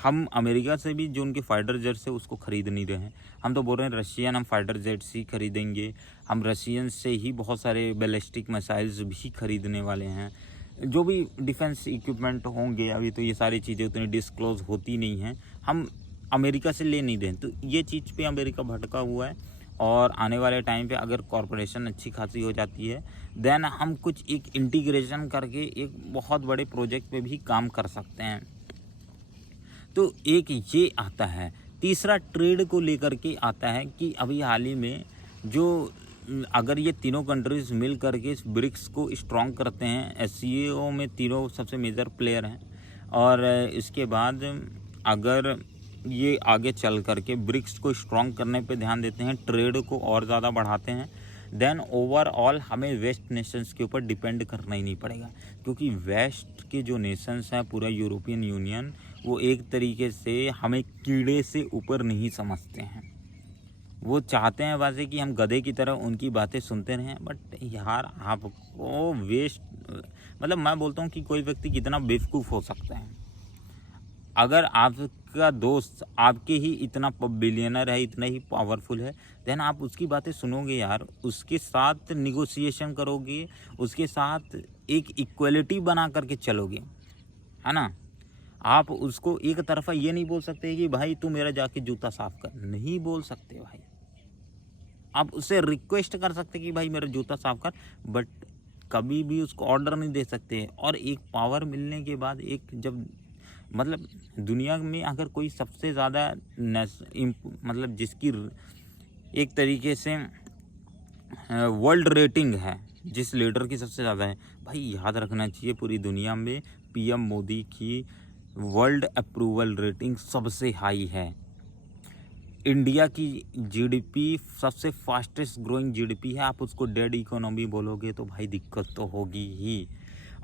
हम अमेरिका से भी जो उनके फाइटर जेट्स है उसको ख़रीद नहीं रहे हैं। हम तो बोल रहे हैं रशियन हम फाइटर जेट्स ही खरीदेंगे, हम रशियन से ही बहुत सारे बैलिस्टिक मिसाइल्स भी खरीदने वाले हैं। जो भी डिफेंस इक्विपमेंट होंगे, अभी तो ये सारी चीज़ें उतनी डिस्क्लोज होती नहीं हैं, हम अमेरिका से ले नहीं दें। तो ये चीज़ पे अमेरिका भटका हुआ है, और आने वाले टाइम पे अगर कॉरपोरेशन अच्छी खासी हो जाती है देन हम कुछ एक इंटीग्रेशन करके एक बहुत बड़े प्रोजेक्ट पे भी काम कर सकते हैं। तो एक ये आता है। तीसरा, ट्रेड को लेकर के आता है कि अभी हाल ही में जो अगर ये तीनों कंट्रीज़ मिल करके इस ब्रिक्स को स्ट्रॉन्ग करते हैं, SCO में तीनों सबसे मेजर प्लेयर हैं, और इसके बाद अगर ये आगे चल करके ब्रिक्स को स्ट्रॉन्ग करने पे ध्यान देते हैं, ट्रेड को और ज़्यादा बढ़ाते हैं, देन ओवरऑल हमें वेस्ट नेशंस के ऊपर डिपेंड करना ही नहीं पड़ेगा, क्योंकि वेस्ट के जो नेशंस हैं, पूरा यूरोपियन यूनियन, वो एक तरीके से हमें कीड़े से ऊपर नहीं समझते हैं। वो चाहते हैं वैसे कि हम गधे की तरह उनकी बातें सुनते रहें, बट यार आपको वेस्ट, मतलब मैं बोलता हूँ कि कोई व्यक्ति कितना बेवकूफ़ हो सकता है। अगर आपका दोस्त आपके ही इतना बिलियनर है, इतना ही पावरफुल है, देन आप उसकी बातें सुनोगे यार, उसके साथ निगोशिएशन करोगे, उसके साथ एक इक्वलिटी बना करके चलोगे, है ना। आप उसको एक तरफा ये नहीं बोल सकते कि भाई तू मेरा जाके जूता साफ कर, नहीं बोल सकते भाई। आप उससे रिक्वेस्ट कर सकते कि भाई मेरा जूता साफ कर, बट कभी भी उसको ऑर्डर नहीं दे सकते। और एक पावर मिलने के बाद, एक जब मतलब दुनिया में अगर कोई सबसे ज़्यादा मतलब जिसकी एक तरीके से वर्ल्ड रेटिंग है, जिस लीडर की सबसे ज़्यादा है, भाई याद रखना चाहिए पूरी दुनिया में पीएम मोदी की वर्ल्ड अप्रूवल रेटिंग सबसे हाई है। इंडिया की जीडीपी सबसे फास्टेस्ट ग्रोइंग जीडीपी है। आप उसको डेड इकोनॉमी बोलोगे तो भाई दिक्कत तो होगी ही।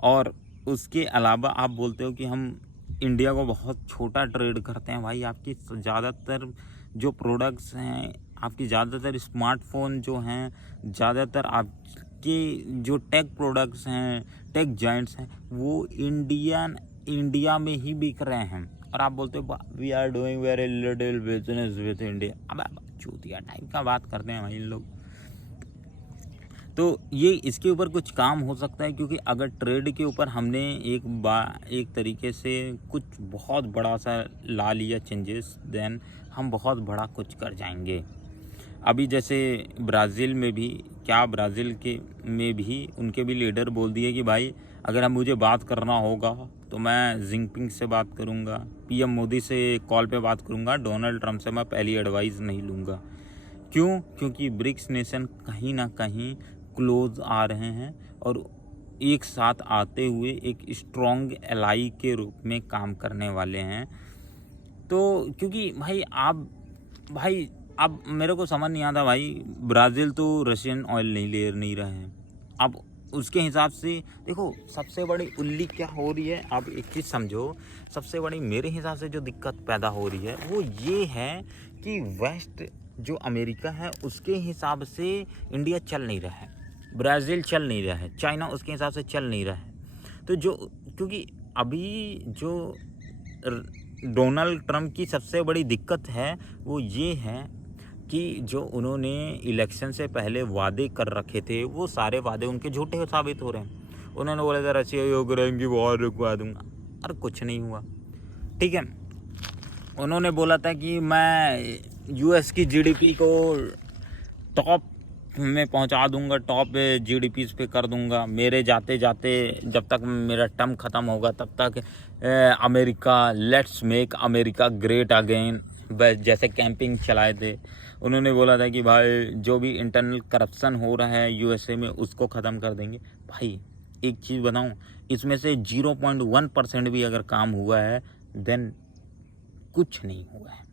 और उसके अलावा आप बोलते हो कि हम इंडिया को बहुत छोटा ट्रेड करते हैं, भाई आपकी ज़्यादातर जो प्रोडक्ट्स हैं, आपकी ज़्यादातर स्मार्टफोन जो हैं, ज़्यादातर आपके जो टेक प्रोडक्ट्स हैं, टेक जायंट्स हैं, वो इंडिया में ही बिक रहे हैं। और आप बोलते हो we are doing very little business with India. अब चूतिया टाइप का बात करते हैं भाई इन लोग। तो ये इसके ऊपर कुछ काम हो सकता है, क्योंकि अगर ट्रेड के ऊपर हमने एक तरीके से कुछ बहुत बड़ा सा ला लिया चेंजेस, देन हम बहुत बड़ा कुछ कर जाएंगे। अभी जैसे ब्राज़ील में भी, ब्राज़ील के में भी उनके भी लीडर बोल दिए कि भाई अगर हम मुझे बात करना होगा तो मैं जिनपिंग से बात करूंगा, पीएम मोदी से कॉल पे बात करूंगा, डोनाल्ड ट्रंप से मैं पहली एडवाइस नहीं लूँगा। क्यों? क्योंकि ब्रिक्स नेशन कहीं ना कहीं क्लोज आ रहे हैं और एक साथ आते हुए एक स्ट्रॉन्ग एलाई के रूप में काम करने वाले हैं। तो क्योंकि भाई अब मेरे को समझ नहीं आता भाई, ब्राज़ील तो रशियन ऑयल नहीं रहे हैं। अब उसके हिसाब से देखो, सबसे बड़ी उल्ली क्या हो रही है, आप एक चीज़ समझो, सबसे बड़ी मेरे हिसाब से जो दिक्कत पैदा हो रही है वो ये है कि वेस्ट जो अमेरिका है उसके हिसाब से इंडिया चल नहीं रहा है, ब्राज़ील चल नहीं रहा है, चाइना उसके हिसाब से चल नहीं रहा है। तो क्योंकि अभी जो डोनाल्ड ट्रंप की सबसे बड़ी दिक्कत है वो ये है कि जो उन्होंने इलेक्शन से पहले वादे कर रखे थे, वो सारे वादे उनके झूठे साबित हो रहे हैं। उन्होंने बोला था रशिया यूक्रेन की वॉर रुकवा दूंगा, और कुछ नहीं हुआ। ठीक है, उन्होंने बोला था कि मैं यूएस की जीडीपी को टॉप में पहुंचा दूंगा, टॉप जीडीपी पे कर दूंगा, मेरे जाते जाते जब तक मेरा टर्म ख़त्म होगा तब तक America, let's make America great again, जैसे कैंपिंग चलाए थे। उन्होंने बोला था कि भाई जो भी इंटरनल करप्शन हो रहा है यूएसए में उसको ख़त्म कर देंगे। भाई एक चीज़ बताऊं, इसमें से 0.1% भी अगर काम हुआ है देन कुछ नहीं हुआ है,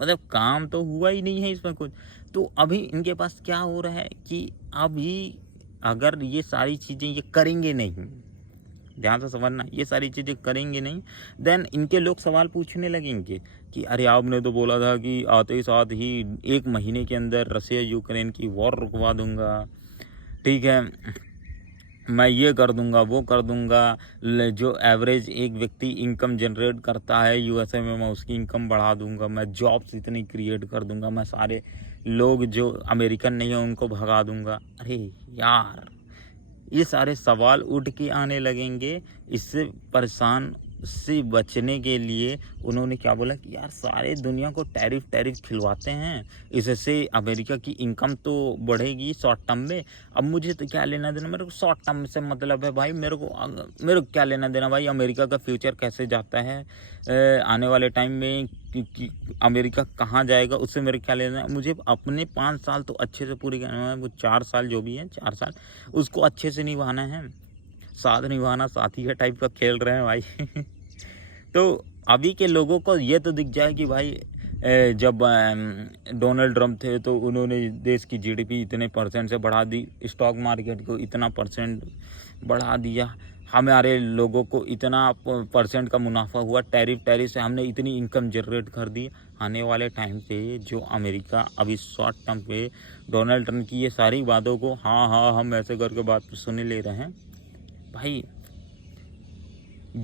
मतलब काम तो हुआ ही नहीं है इसमें कुछ। तो अभी इनके पास क्या हो रहा है कि अभी अगर ये सारी चीज़ें ये करेंगे नहीं, ध्यान से समझना, ये सारी चीज़ें करेंगे नहीं, देन इनके लोग सवाल पूछने लगेंगे कि अरे आपने तो बोला था कि आते ही साथ ही 1 महीने के अंदर रशिया यूक्रेन की वॉर रुकवा दूंगा, ठीक है, मैं ये कर दूंगा, वो कर दूंगा, जो एवरेज एक व्यक्ति इनकम जनरेट करता है यूएसए में मैं उसकी इनकम बढ़ा दूंगा, मैं जॉब्स इतनी क्रिएट कर दूंगा, मैं सारे लोग जो अमेरिकन नहीं है उनको भगा दूंगा। अरे यार, ये सारे सवाल उठ के आने लगेंगे। इससे परेशान से बचने के लिए उन्होंने क्या बोला कि यार सारे दुनिया को टैरिफ खिलवाते हैं, इससे अमेरिका की इनकम तो बढ़ेगी शॉर्ट टर्म में। अब मुझे तो क्या लेना देना, मेरे को शॉर्ट टर्म से मतलब है भाई, मेरे को क्या लेना देना भाई, अमेरिका का फ्यूचर कैसे जाता है आने वाले टाइम में, कि अमेरिका कहाँ जाएगा उससे मेरे क्या लेना है। मुझे अपने 5 साल तो अच्छे से पूरी करना है, वो 4 साल जो भी है 4 साल उसको अच्छे से निभाना है, साथ निभाना साथी का टाइप का खेल रहे हैं भाई। तो अभी के लोगों को ये तो दिख जाए कि भाई जब डोनाल्ड ट्रम्प थे तो उन्होंने देश की जीडीपी इतने परसेंट से बढ़ा दी, स्टॉक मार्केट को इतना परसेंट बढ़ा दिया, हमारे लोगों को इतना परसेंट का मुनाफा हुआ, टैरिफ से हमने इतनी इनकम जनरेट कर दी। आने वाले टाइम पे जो अमेरिका अभी शॉर्ट टर्म पे डोनाल्ड ट्रम्प की ये सारी बातों को हाँ हम ऐसे करके बात सुन ले रहे हैं भाई।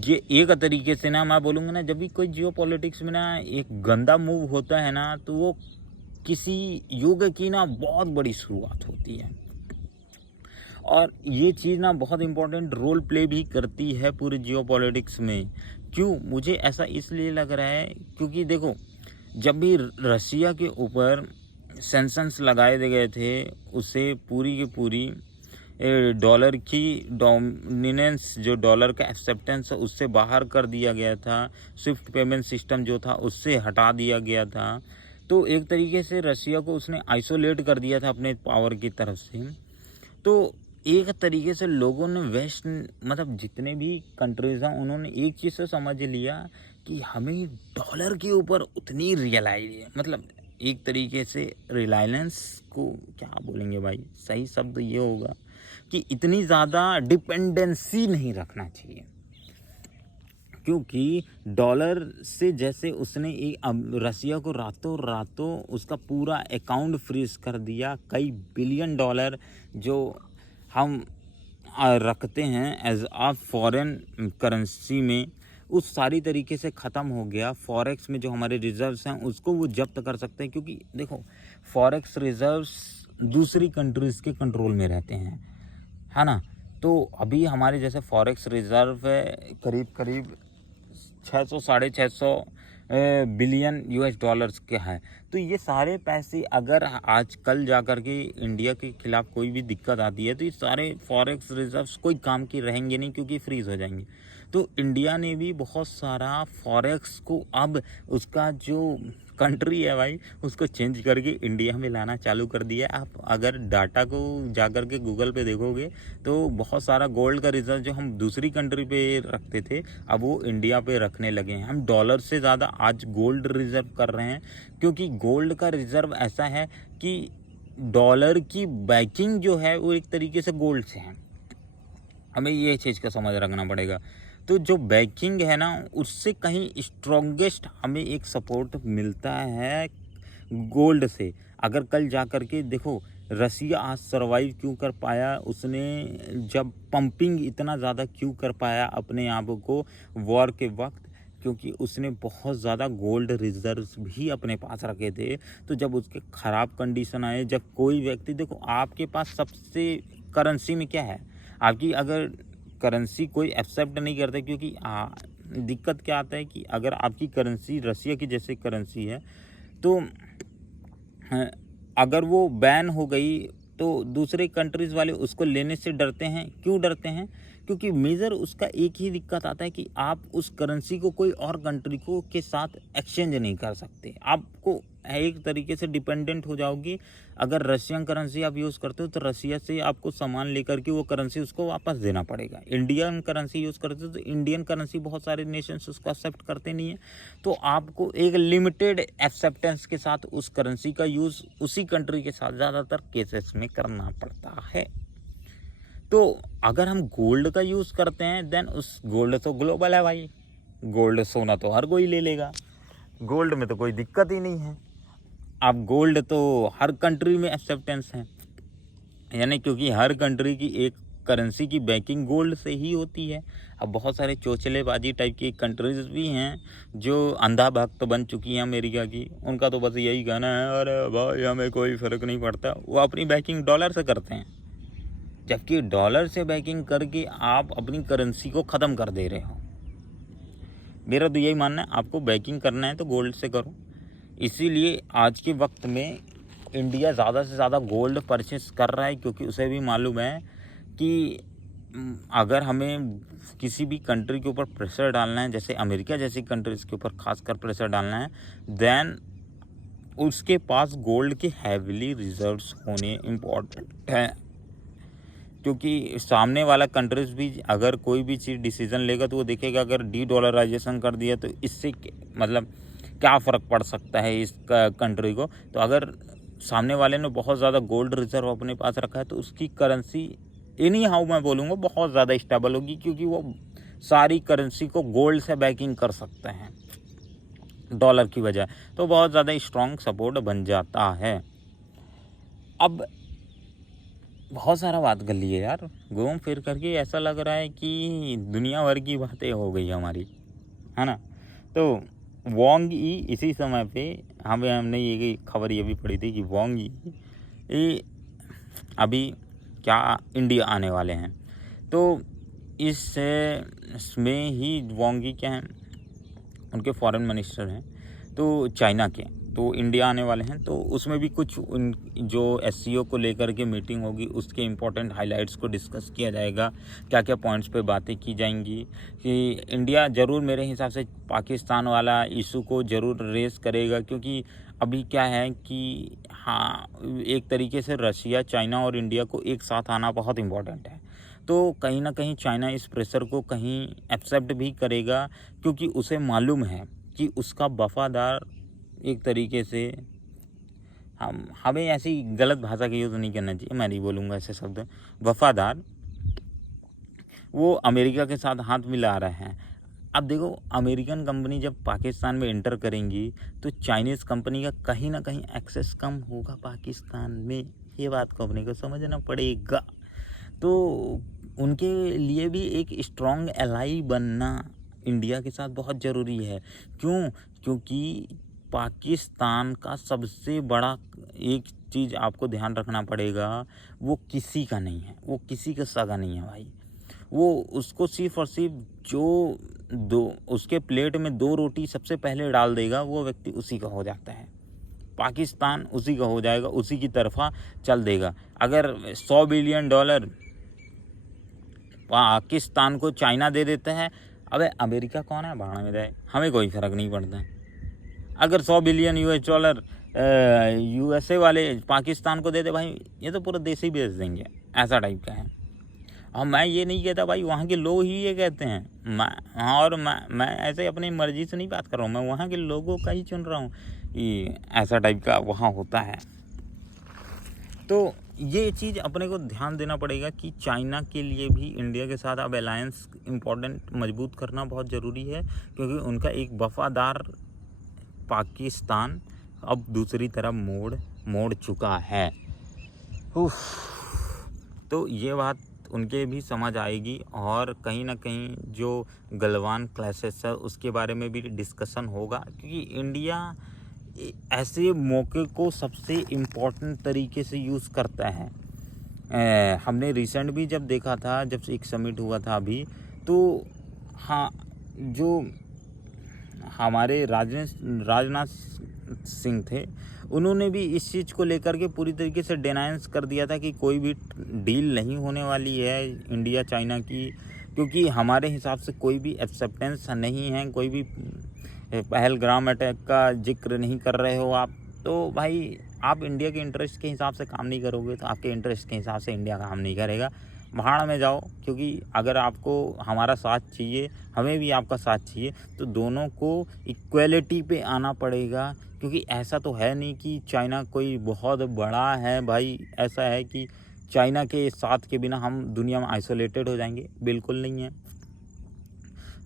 ये एक तरीके से ना मैं बोलूँगा ना, जब भी कोई जियो पॉलिटिक्स में ना एक गंदा मूव होता है ना, तो वो किसी युग की ना बहुत बड़ी शुरुआत होती है। और ये चीज़ ना बहुत इम्पोर्टेंट रोल प्ले भी करती है पूरे जियो पॉलिटिक्स में। क्यों मुझे ऐसा इसलिए लग रहा है, क्योंकि देखो जब भी रसिया के ऊपर सैंक्शंस लगाए गए थे, उससे पूरी की पूरी डॉलर की डोमिनेंस, जो डॉलर का एक्सेप्टेंस है उससे बाहर कर दिया गया था, स्विफ्ट पेमेंट सिस्टम जो था उससे हटा दिया गया था। तो एक तरीके से रसिया को उसने आइसोलेट कर दिया था अपने पावर की तरफ से। तो एक तरीके से लोगों ने वेस्ट मतलब जितने भी कंट्रीज हैं उन्होंने एक चीज़ से समझ लिया कि हमें डॉलर के ऊपर उतनी मतलब एक तरीके से रिलायंस को क्या बोलेंगे भाई, सही शब्द ये होगा कि इतनी ज़्यादा डिपेंडेंसी नहीं रखना चाहिए। क्योंकि डॉलर से जैसे उसने रसिया को रातों उसका उसका अकाउंट फ्रीज कर दिया, कई बिलियन डॉलर जो हम रखते हैं एज आ फॉरेन करेंसी में, उस सारी तरीके से ख़त्म हो गया। फॉरेक्स में जो हमारे रिजर्व्स हैं उसको वो जब्त कर सकते हैं, क्योंकि देखो फॉरेक्स रिजर्व्स दूसरी कंट्रीज़ के कंट्रोल में रहते हैं, है ना। तो अभी हमारे जैसे फॉरेक्स रिजर्व है करीब 600 साढ़े 600 बिलियन यूएस डॉलर्स के हैं। तो ये सारे पैसे अगर आज कल जा कर के इंडिया के खिलाफ कोई भी दिक्कत आती है तो ये सारे फॉरेक्स रिजर्व्स कोई काम के रहेंगे नहीं, क्योंकि फ्रीज हो जाएंगे। तो इंडिया ने भी बहुत सारा फॉरेक्स को अब उसका जो कंट्री है भाई उसको चेंज करके इंडिया में लाना चालू कर दिया। आप अगर डाटा को जा कर के गूगल पे देखोगे तो बहुत सारा गोल्ड का रिजर्व जो हम दूसरी कंट्री पे रखते थे अब वो इंडिया पे रखने लगे हैं। हम डॉलर से ज़्यादा आज गोल्ड रिजर्व कर रहे हैं, क्योंकि गोल्ड का रिजर्व ऐसा है कि डॉलर की बैकिंग जो है वो एक तरीके से गोल्ड से है। हमें ये चीज़ का समझ रखना पड़ेगा। तो जो बैकिंग है ना उससे कहीं स्ट्रॉन्गेस्ट हमें एक सपोर्ट मिलता है गोल्ड से। अगर कल जा कर के देखो रसिया आज सर्वाइव क्यों कर पाया, उसने जब पंपिंग इतना ज़्यादा क्यों कर पाया अपने आप को वॉर के वक्त, क्योंकि उसने बहुत ज़्यादा गोल्ड रिजर्व्स भी अपने पास रखे थे। तो जब उसके ख़राब कंडीशन आए, जब कोई व्यक्ति देखो आपके पास सबसे करेंसी में क्या है, आपकी अगर करेंसी कोई एक्सेप्ट नहीं करता, क्योंकि दिक्कत क्या आता है कि अगर आपकी करेंसी रसिया की जैसे करेंसी है तो अगर वो बैन हो गई तो दूसरे कंट्रीज़ वाले उसको लेने से डरते हैं। क्यों डरते हैं? क्योंकि मेजर उसका एक ही दिक्कत आता है कि आप उस करेंसी को कोई और कंट्री को के साथ एक्सचेंज नहीं कर सकते। आपको एक तरीके से डिपेंडेंट हो जाओगी। अगर रशियन करेंसी आप यूज़ करते हो तो रसिया से आपको सामान लेकर के वो करेंसी उसको वापस देना पड़ेगा। इंडियन करेंसी यूज़ करते हो तो इंडियन करेंसी बहुत सारे नेशंस उसको एक्सेप्ट करते नहीं है, तो आपको एक लिमिटेड एक्सेप्टेंस के साथ उस करेंसी का यूज़ उसी कंट्री के साथ ज़्यादातर केसेस में करना पड़ता है। तो अगर हम गोल्ड का यूज़ करते हैं देन उस गोल्ड तो ग्लोबल है भाई, गोल्ड सोना तो हर कोई ले लेगा, गोल्ड में तो कोई दिक्कत ही नहीं है। अब गोल्ड तो हर कंट्री में एक्सेप्टेंस है, यानी क्योंकि हर कंट्री की एक करेंसी की बैकिंग गोल्ड से ही होती है। अब बहुत सारे चोचलेबाजी टाइप की कंट्रीज भी हैं जो अंधा भक्त बन चुकी हैं अमेरिका की, उनका तो बस यही कहना है अरे भाई हमें कोई फ़र्क नहीं पड़ता, वो अपनी बैकिंग डॉलर से करते हैं। जबकि डॉलर से बैकिंग करके आप अपनी करेंसी को ख़त्म कर दे रहे हो। मेरा तो यही मानना है, आपको बैकिंग करना है तो गोल्ड से करो। इसीलिए आज के वक्त में इंडिया ज़्यादा से ज़्यादा गोल्ड परचेस कर रहा है, क्योंकि उसे भी मालूम है कि अगर हमें किसी भी कंट्री के ऊपर प्रेशर डालना है, जैसे अमेरिका जैसी कंट्रीज़ के ऊपर खासकर प्रेशर डालना है, देन उसके पास गोल्ड के हैविली रिजर्व्स होने इम्पॉर्टेंट हैं। क्योंकि सामने वाला कंट्रीज भी अगर कोई भी चीज़ डिसीजन लेगा तो वो देखेगा अगर डॉलराइजेशन कर दिया तो इससे मतलब क्या फ़र्क पड़ सकता है इस कंट्री को। तो अगर सामने वाले ने बहुत ज़्यादा गोल्ड रिजर्व अपने पास रखा है तो उसकी करेंसी एनी हाउ मैं बोलूँगा बहुत ज़्यादा स्टेबल होगी, क्योंकि वो सारी करेंसी को गोल्ड से बैकिंग कर सकते हैं डॉलर की वजह, तो बहुत ज़्यादा स्ट्रॉन्ग सपोर्ट बन जाता है। अब बहुत सारा बात कर लिए यार, घूम फिर करके ऐसा लग रहा है कि दुनिया भर की बातें हो गई हमारी, है ना। तो वांग ई इसी समय पे हमने ये खबर ये भी पढ़ी थी कि वांग ई ये अभी क्या इंडिया आने वाले हैं। तो इसमें ही वांग ई क्या हैं, उनके फॉरेन मिनिस्टर हैं तो चाइना के, तो इंडिया आने वाले हैं। तो उसमें भी कुछ उन जो एससीओ को लेकर के मीटिंग होगी उसके इम्पोर्टेंट हाइलाइट्स को डिस्कस किया जाएगा, क्या क्या पॉइंट्स पे बातें की जाएंगी। कि इंडिया ज़रूर मेरे हिसाब से पाकिस्तान वाला इशू को ज़रूर रेस करेगा, क्योंकि अभी क्या है कि हाँ एक तरीके से रशिया, चाइना और इंडिया को एक साथ आना बहुत इम्पोर्टेंट है। तो कहीं ना कहीं चाइना इस प्रेशर को कहीं एक्सेप्ट भी करेगा, क्योंकि उसे मालूम है कि उसका वफादार एक तरीके से हमें ऐसी गलत भाषा का यूज़ नहीं करना चाहिए, मैं नहीं बोलूँगा ऐसे शब्द, वफादार वो अमेरिका के साथ हाथ मिला रहे हैं। अब देखो अमेरिकन कंपनी जब पाकिस्तान में एंटर करेंगी तो चाइनीज़ कंपनी का कहीं ना कहीं एक्सेस कम होगा पाकिस्तान में, ये बात को अपने को समझना पड़ेगा। तो उनके लिए भी एक स्ट्रॉन्ग एलाई बनना इंडिया के साथ बहुत ज़रूरी है। क्योंकि पाकिस्तान का सबसे बड़ा एक चीज़ आपको ध्यान रखना पड़ेगा, वो किसी का नहीं है, वो किसी का सगा नहीं है भाई। वो उसको सिर्फ और सिर्फ जो उसके प्लेट में 2 रोटी सबसे पहले डाल देगा वो व्यक्ति उसी का हो जाता है। पाकिस्तान उसी का हो जाएगा, उसी की तरफा चल देगा। अगर $100 बिलियन पाकिस्तान को चाइना दे देता है, अबे अमेरिका कौन है, भाड़ में जाए, हमें कोई फ़र्क नहीं पड़ता। अगर $100 बिलियन यूएसए वाले पाकिस्तान को दे दे भाई, ये तो पूरा देश ही बेच देंगे, ऐसा टाइप का है। और मैं ये नहीं कहता भाई, वहाँ के लोग ही ये कहते हैं। और मैं ऐसे अपनी मर्जी से नहीं बात कर रहा हूँ, मैं वहाँ के लोगों का ही चुन रहा हूँ कि ऐसा टाइप का वहाँ होता है। तो ये चीज़ अपने को ध्यान देना पड़ेगा कि चाइना के लिए भी इंडिया के साथ अब अलायंस इम्पोर्टेंट मजबूत करना बहुत ज़रूरी है, क्योंकि उनका एक वफादार पाकिस्तान अब दूसरी तरफ मोड़ चुका है। तो ये बात उनके भी समझ आएगी, और कहीं ना कहीं जो गलवान क्लैशेस है उसके बारे में भी डिस्कशन होगा, क्योंकि इंडिया ऐसे मौके को सबसे इम्पोर्टेंट तरीके से यूज़ करता है। हमने रिसेंट भी जब देखा था, जब एक समिट हुआ था अभी, तो हाँ जो हमारे राजनाथ सिंह थे, उन्होंने भी इस चीज़ को लेकर के पूरी तरीके से डिनाइंस कर दिया था कि कोई भी डील नहीं होने वाली है इंडिया चाइना की, क्योंकि हमारे हिसाब से कोई भी एक्सेप्टेंस नहीं है। कोई भी पहलगाम अटैक का जिक्र नहीं कर रहे हो आप, तो भाई आप इंडिया के इंटरेस्ट के हिसाब से काम नहीं करोगे तो आपके इंटरेस्ट के हिसाब से इंडिया काम नहीं करेगा, भाड़ में जाओ। क्योंकि अगर आपको हमारा साथ चाहिए, हमें भी आपका साथ चाहिए, तो दोनों को इक्वलिटी पे आना पड़ेगा। क्योंकि ऐसा तो है नहीं कि चाइना कोई बहुत बड़ा है भाई, ऐसा है कि चाइना के साथ के बिना हम दुनिया में आइसोलेटेड हो जाएंगे, बिल्कुल नहीं है।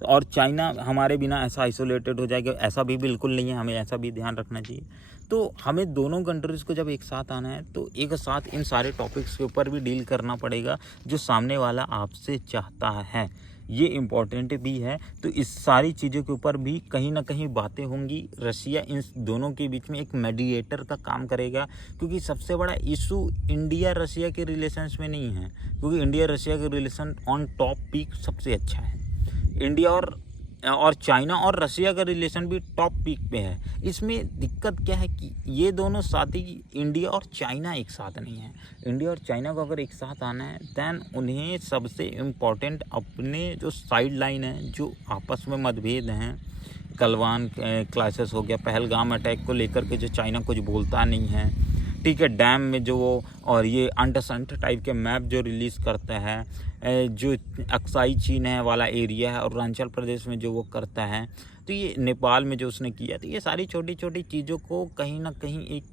और चाइना हमारे बिना ऐसा आइसोलेटेड हो जाएगा, ऐसा भी बिल्कुल नहीं है, हमें ऐसा भी ध्यान रखना चाहिए। तो हमें दोनों कंट्रीज़ को जब एक साथ आना है तो एक साथ इन सारे टॉपिक्स के ऊपर भी डील करना पड़ेगा जो सामने वाला आपसे चाहता है, ये इम्पोर्टेंट भी है। तो इस सारी चीज़ों के ऊपर भी कहीं ना कहीं बातें होंगी। रशिया इन दोनों के बीच में एक मीडिएटर का काम करेगा, क्योंकि सबसे बड़ा इशू इंडिया रशिया के रिलेशंस में नहीं है, क्योंकि इंडिया रशिया के रिलेशन ऑन टॉप पीक सबसे अच्छा है। इंडिया और चाइना और रशिया का रिलेशन भी टॉप पीक पे है। इसमें दिक्कत क्या है कि ये दोनों साथी, इंडिया और चाइना एक साथ नहीं है। इंडिया और चाइना को अगर एक साथ आना है दैन उन्हें सबसे इम्पोर्टेंट अपने जो साइड लाइन है, जो आपस में मतभेद हैं, गलवान क्लासेस हो गया, पहलगाम अटैक को लेकर के जो चाइना कुछ बोलता नहीं है, ठीक है, डैम में जो वो और ये अंट टाइप के मैप जो रिलीज़ करता है, जो अक्साई चीन है वाला एरिया है और अरुणाचल प्रदेश में जो वो करता है, तो ये नेपाल में जो उसने किया, तो ये सारी छोटी छोटी चीज़ों को कहीं ना कहीं एक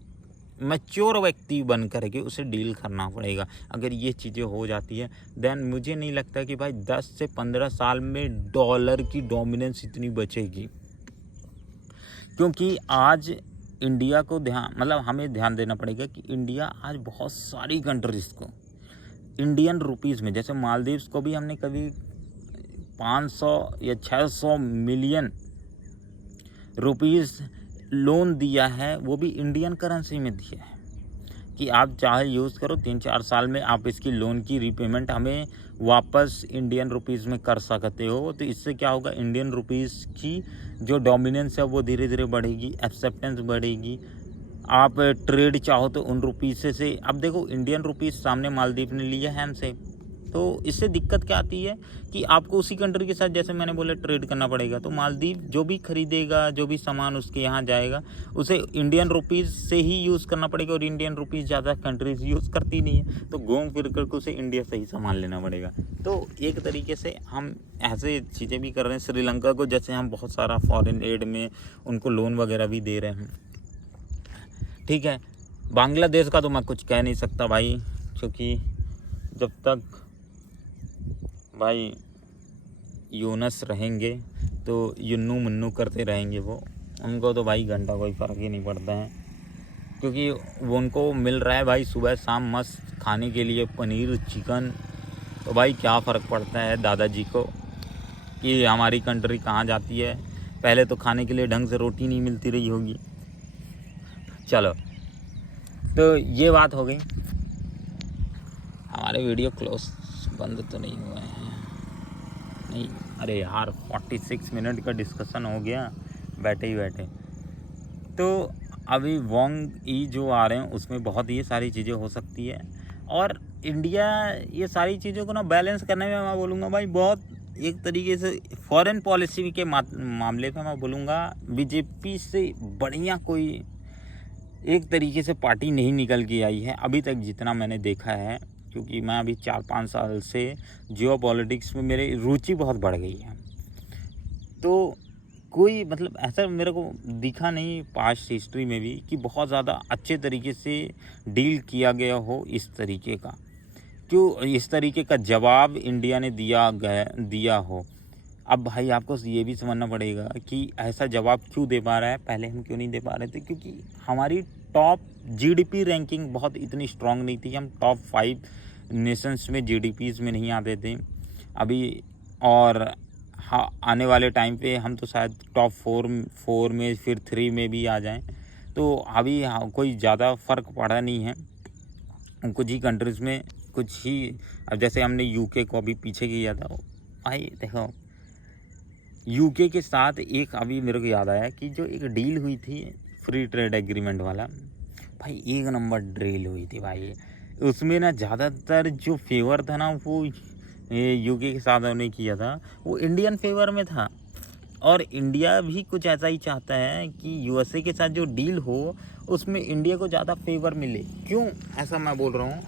मैच्योर व्यक्ति बन करके उसे डील करना पड़ेगा। अगर ये चीज़ें हो जाती है देन मुझे नहीं लगता कि भाई 10 से 15 साल में डॉलर की डोमिनेंस इतनी बचेगी, क्योंकि आज इंडिया को हमें ध्यान देना पड़ेगा कि इंडिया आज बहुत सारी कंट्रीज़ को इंडियन रुपीज़ में, जैसे मालदीव्स को भी हमने कभी 500 या 600 मिलियन रुपीज़ लोन दिया है, वो भी इंडियन करेंसी में दिया है कि आप चाहे यूज़ करो, 3-4 साल में आप इसकी लोन की रीपेमेंट हमें वापस इंडियन रुपीज़ में कर सकते हो। तो इससे क्या होगा, इंडियन रुपीज़ की जो डोमिनेंस है वो धीरे धीरे बढ़ेगी, एक्सेप्टेंस बढ़ेगी। आप ट्रेड चाहो तो उन रुपीज़ से, अब देखो इंडियन रुपीज़ सामने मालदीव ने लिया है हमसे, तो इससे दिक्कत क्या आती है कि आपको उसी कंट्री के साथ, जैसे मैंने बोला, ट्रेड करना पड़ेगा। तो मालदीव जो भी खरीदेगा, जो भी सामान उसके यहाँ जाएगा, उसे इंडियन रुपीज़ से ही यूज़ करना पड़ेगा, और इंडियन रुपीज़ ज़्यादा कंट्रीज़ यूज़ करती नहीं है, तो घूम फिर कर उसे इंडिया से ही सामान लेना पड़ेगा। तो एक तरीके से हम ऐसे चीज़ें भी कर रहे हैं। श्रीलंका को जैसे हम बहुत सारा फॉरेन एड में उनको लोन वगैरह भी दे रहे हैं, ठीक है। बांग्लादेश का तो मैं कुछ कह नहीं सकता भाई, क्योंकि जब तक भाई यूनस रहेंगे तो युन्नू मुन्नू करते रहेंगे वो, उनको तो भाई घंटा कोई फ़र्क ही नहीं पड़ता है, क्योंकि वो उनको मिल रहा है भाई सुबह शाम मस्त खाने के लिए पनीर चिकन। तो भाई क्या फ़र्क पड़ता है दादाजी को कि हमारी कंट्री कहाँ जाती है। पहले तो खाने के लिए ढंग से रोटी नहीं मिलती रही होगी। चलो, तो ये बात हो गई। हमारे वीडियो क्लोज बंद तो नहीं हुए हैं? नहीं, अरे यार 46 मिनट का डिस्कशन हो गया बैठे ही बैठे। तो अभी वोंग ई जो आ रहे हैं उसमें बहुत ये सारी चीज़ें हो सकती है, और इंडिया ये सारी चीज़ों को ना बैलेंस करने में मैं बोलूँगा भाई बहुत एक तरीके से फॉरेन पॉलिसी के मामले पे मैं बोलूँगा बीजेपी से बढ़िया कोई एक तरीके से पार्टी नहीं निकल के आई है अभी तक जितना मैंने देखा है, क्योंकि मैं अभी 4-5 साल से जियो पॉलिटिक्स में मेरी रुचि बहुत बढ़ गई है। तो कोई ऐसा मेरे को दिखा नहीं पास्ट हिस्ट्री में भी कि बहुत ज़्यादा अच्छे तरीके से डील किया गया हो इस तरीके का, क्यों इस तरीके का जवाब इंडिया ने दिया हो। अब भाई आपको ये भी समझना पड़ेगा कि ऐसा जवाब क्यों दे पा रहा है, पहले हम क्यों नहीं दे पा रहे थे, क्योंकि हमारी टॉप जीडीपी रैंकिंग बहुत इतनी स्ट्रांग नहीं थी। हम टॉप 5 नेशंस में जीडीपीज़ में नहीं आते थे अभी, और हाँ आने वाले टाइम पे हम तो शायद टॉप 4 में फिर 3 में भी आ जाएं। तो अभी कोई ज़्यादा फ़र्क पड़ा नहीं है, कुछ ही कंट्रीज़ में कुछ ही। अब जैसे हमने यूके को अभी पीछे किया था भाई, देखो यूके के साथ एक अभी मेरे को याद आया कि जो एक डील हुई थी फ्री ट्रेड एग्रीमेंट वाला, भाई एक नंबर डील हुई थी भाई। उसमें ना ज़्यादातर जो फेवर था ना वो यूके के साथ उन्होंने किया था, वो इंडियन फेवर में था। और इंडिया भी कुछ ऐसा ही चाहता है कि यूएसए के साथ जो डील हो उसमें इंडिया को ज़्यादा फेवर मिले। क्यों ऐसा मैं बोल रहा हूँ,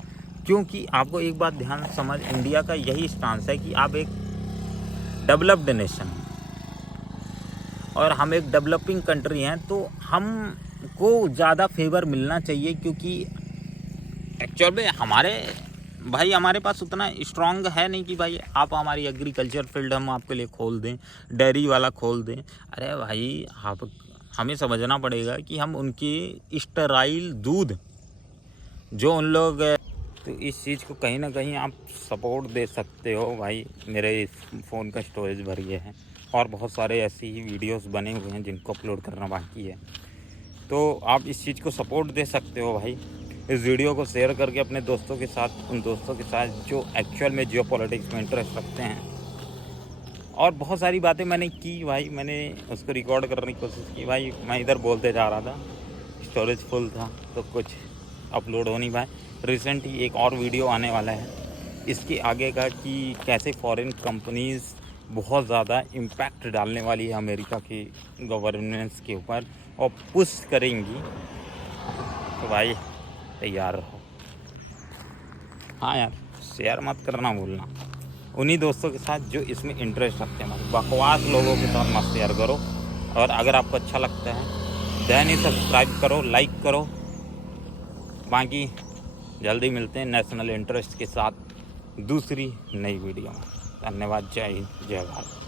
क्योंकि आपको एक बात ध्यान समझ, इंडिया का यही स्टांस है कि आप एक डेवलप्ड नेशन हैं और हम एक डेवलपिंग कंट्री हैं, तो हमको ज़्यादा फेवर मिलना चाहिए, क्योंकि एक्चुअल में हमारे पास उतना स्ट्रांग है नहीं कि भाई आप हमारी एग्रीकल्चर फील्ड हम आपके लिए खोल दें, डेयरी वाला खोल दें। अरे भाई आप हमें समझना पड़ेगा कि हम उनकी स्टेराइल दूध जो उन लोग, तो इस चीज़ को कहीं ना कहीं आप सपोर्ट दे सकते हो भाई। मेरे फ़ोन का स्टोरेज भर गया है और बहुत सारे ऐसे ही वीडियोस बने हुए हैं जिनको अपलोड करना बाकी है, तो आप इस चीज़ को सपोर्ट दे सकते हो भाई। इस वीडियो को शेयर करके अपने दोस्तों के साथ, उन दोस्तों के साथ जो एक्चुअल में जियो पॉलिटिक्स में इंटरेस्ट रखते हैं। और बहुत सारी बातें मैंने की भाई, मैंने उसको रिकॉर्ड करने की कोशिश की भाई, मैं इधर बोलते जा रहा था, स्टोरेज फुल था तो कुछ अपलोड हो नहीं पाए। रिसेंट ही एक और वीडियो आने वाला है इसके आगे का कि कैसे फॉरेन कंपनीज़ बहुत ज़्यादा इम्पैक्ट डालने वाली है अमेरिका की गवर्नेंस के ऊपर और पुश करेंगी। तो भाई तैयार रहो। हाँ यार, शेयर मत करना भूलना उन्हीं दोस्तों के साथ जो इसमें इंटरेस्ट रखते हैं। मतलब बकवास लोगों के साथ मत शेयर करो। और अगर आपको अच्छा लगता है देन ही सब्सक्राइब करो, लाइक करो। बाकी जल्दी मिलते हैं नेशनल इंटरेस्ट के साथ दूसरी नई वीडियो में। धन्यवाद। जय हिंद, जय भारत।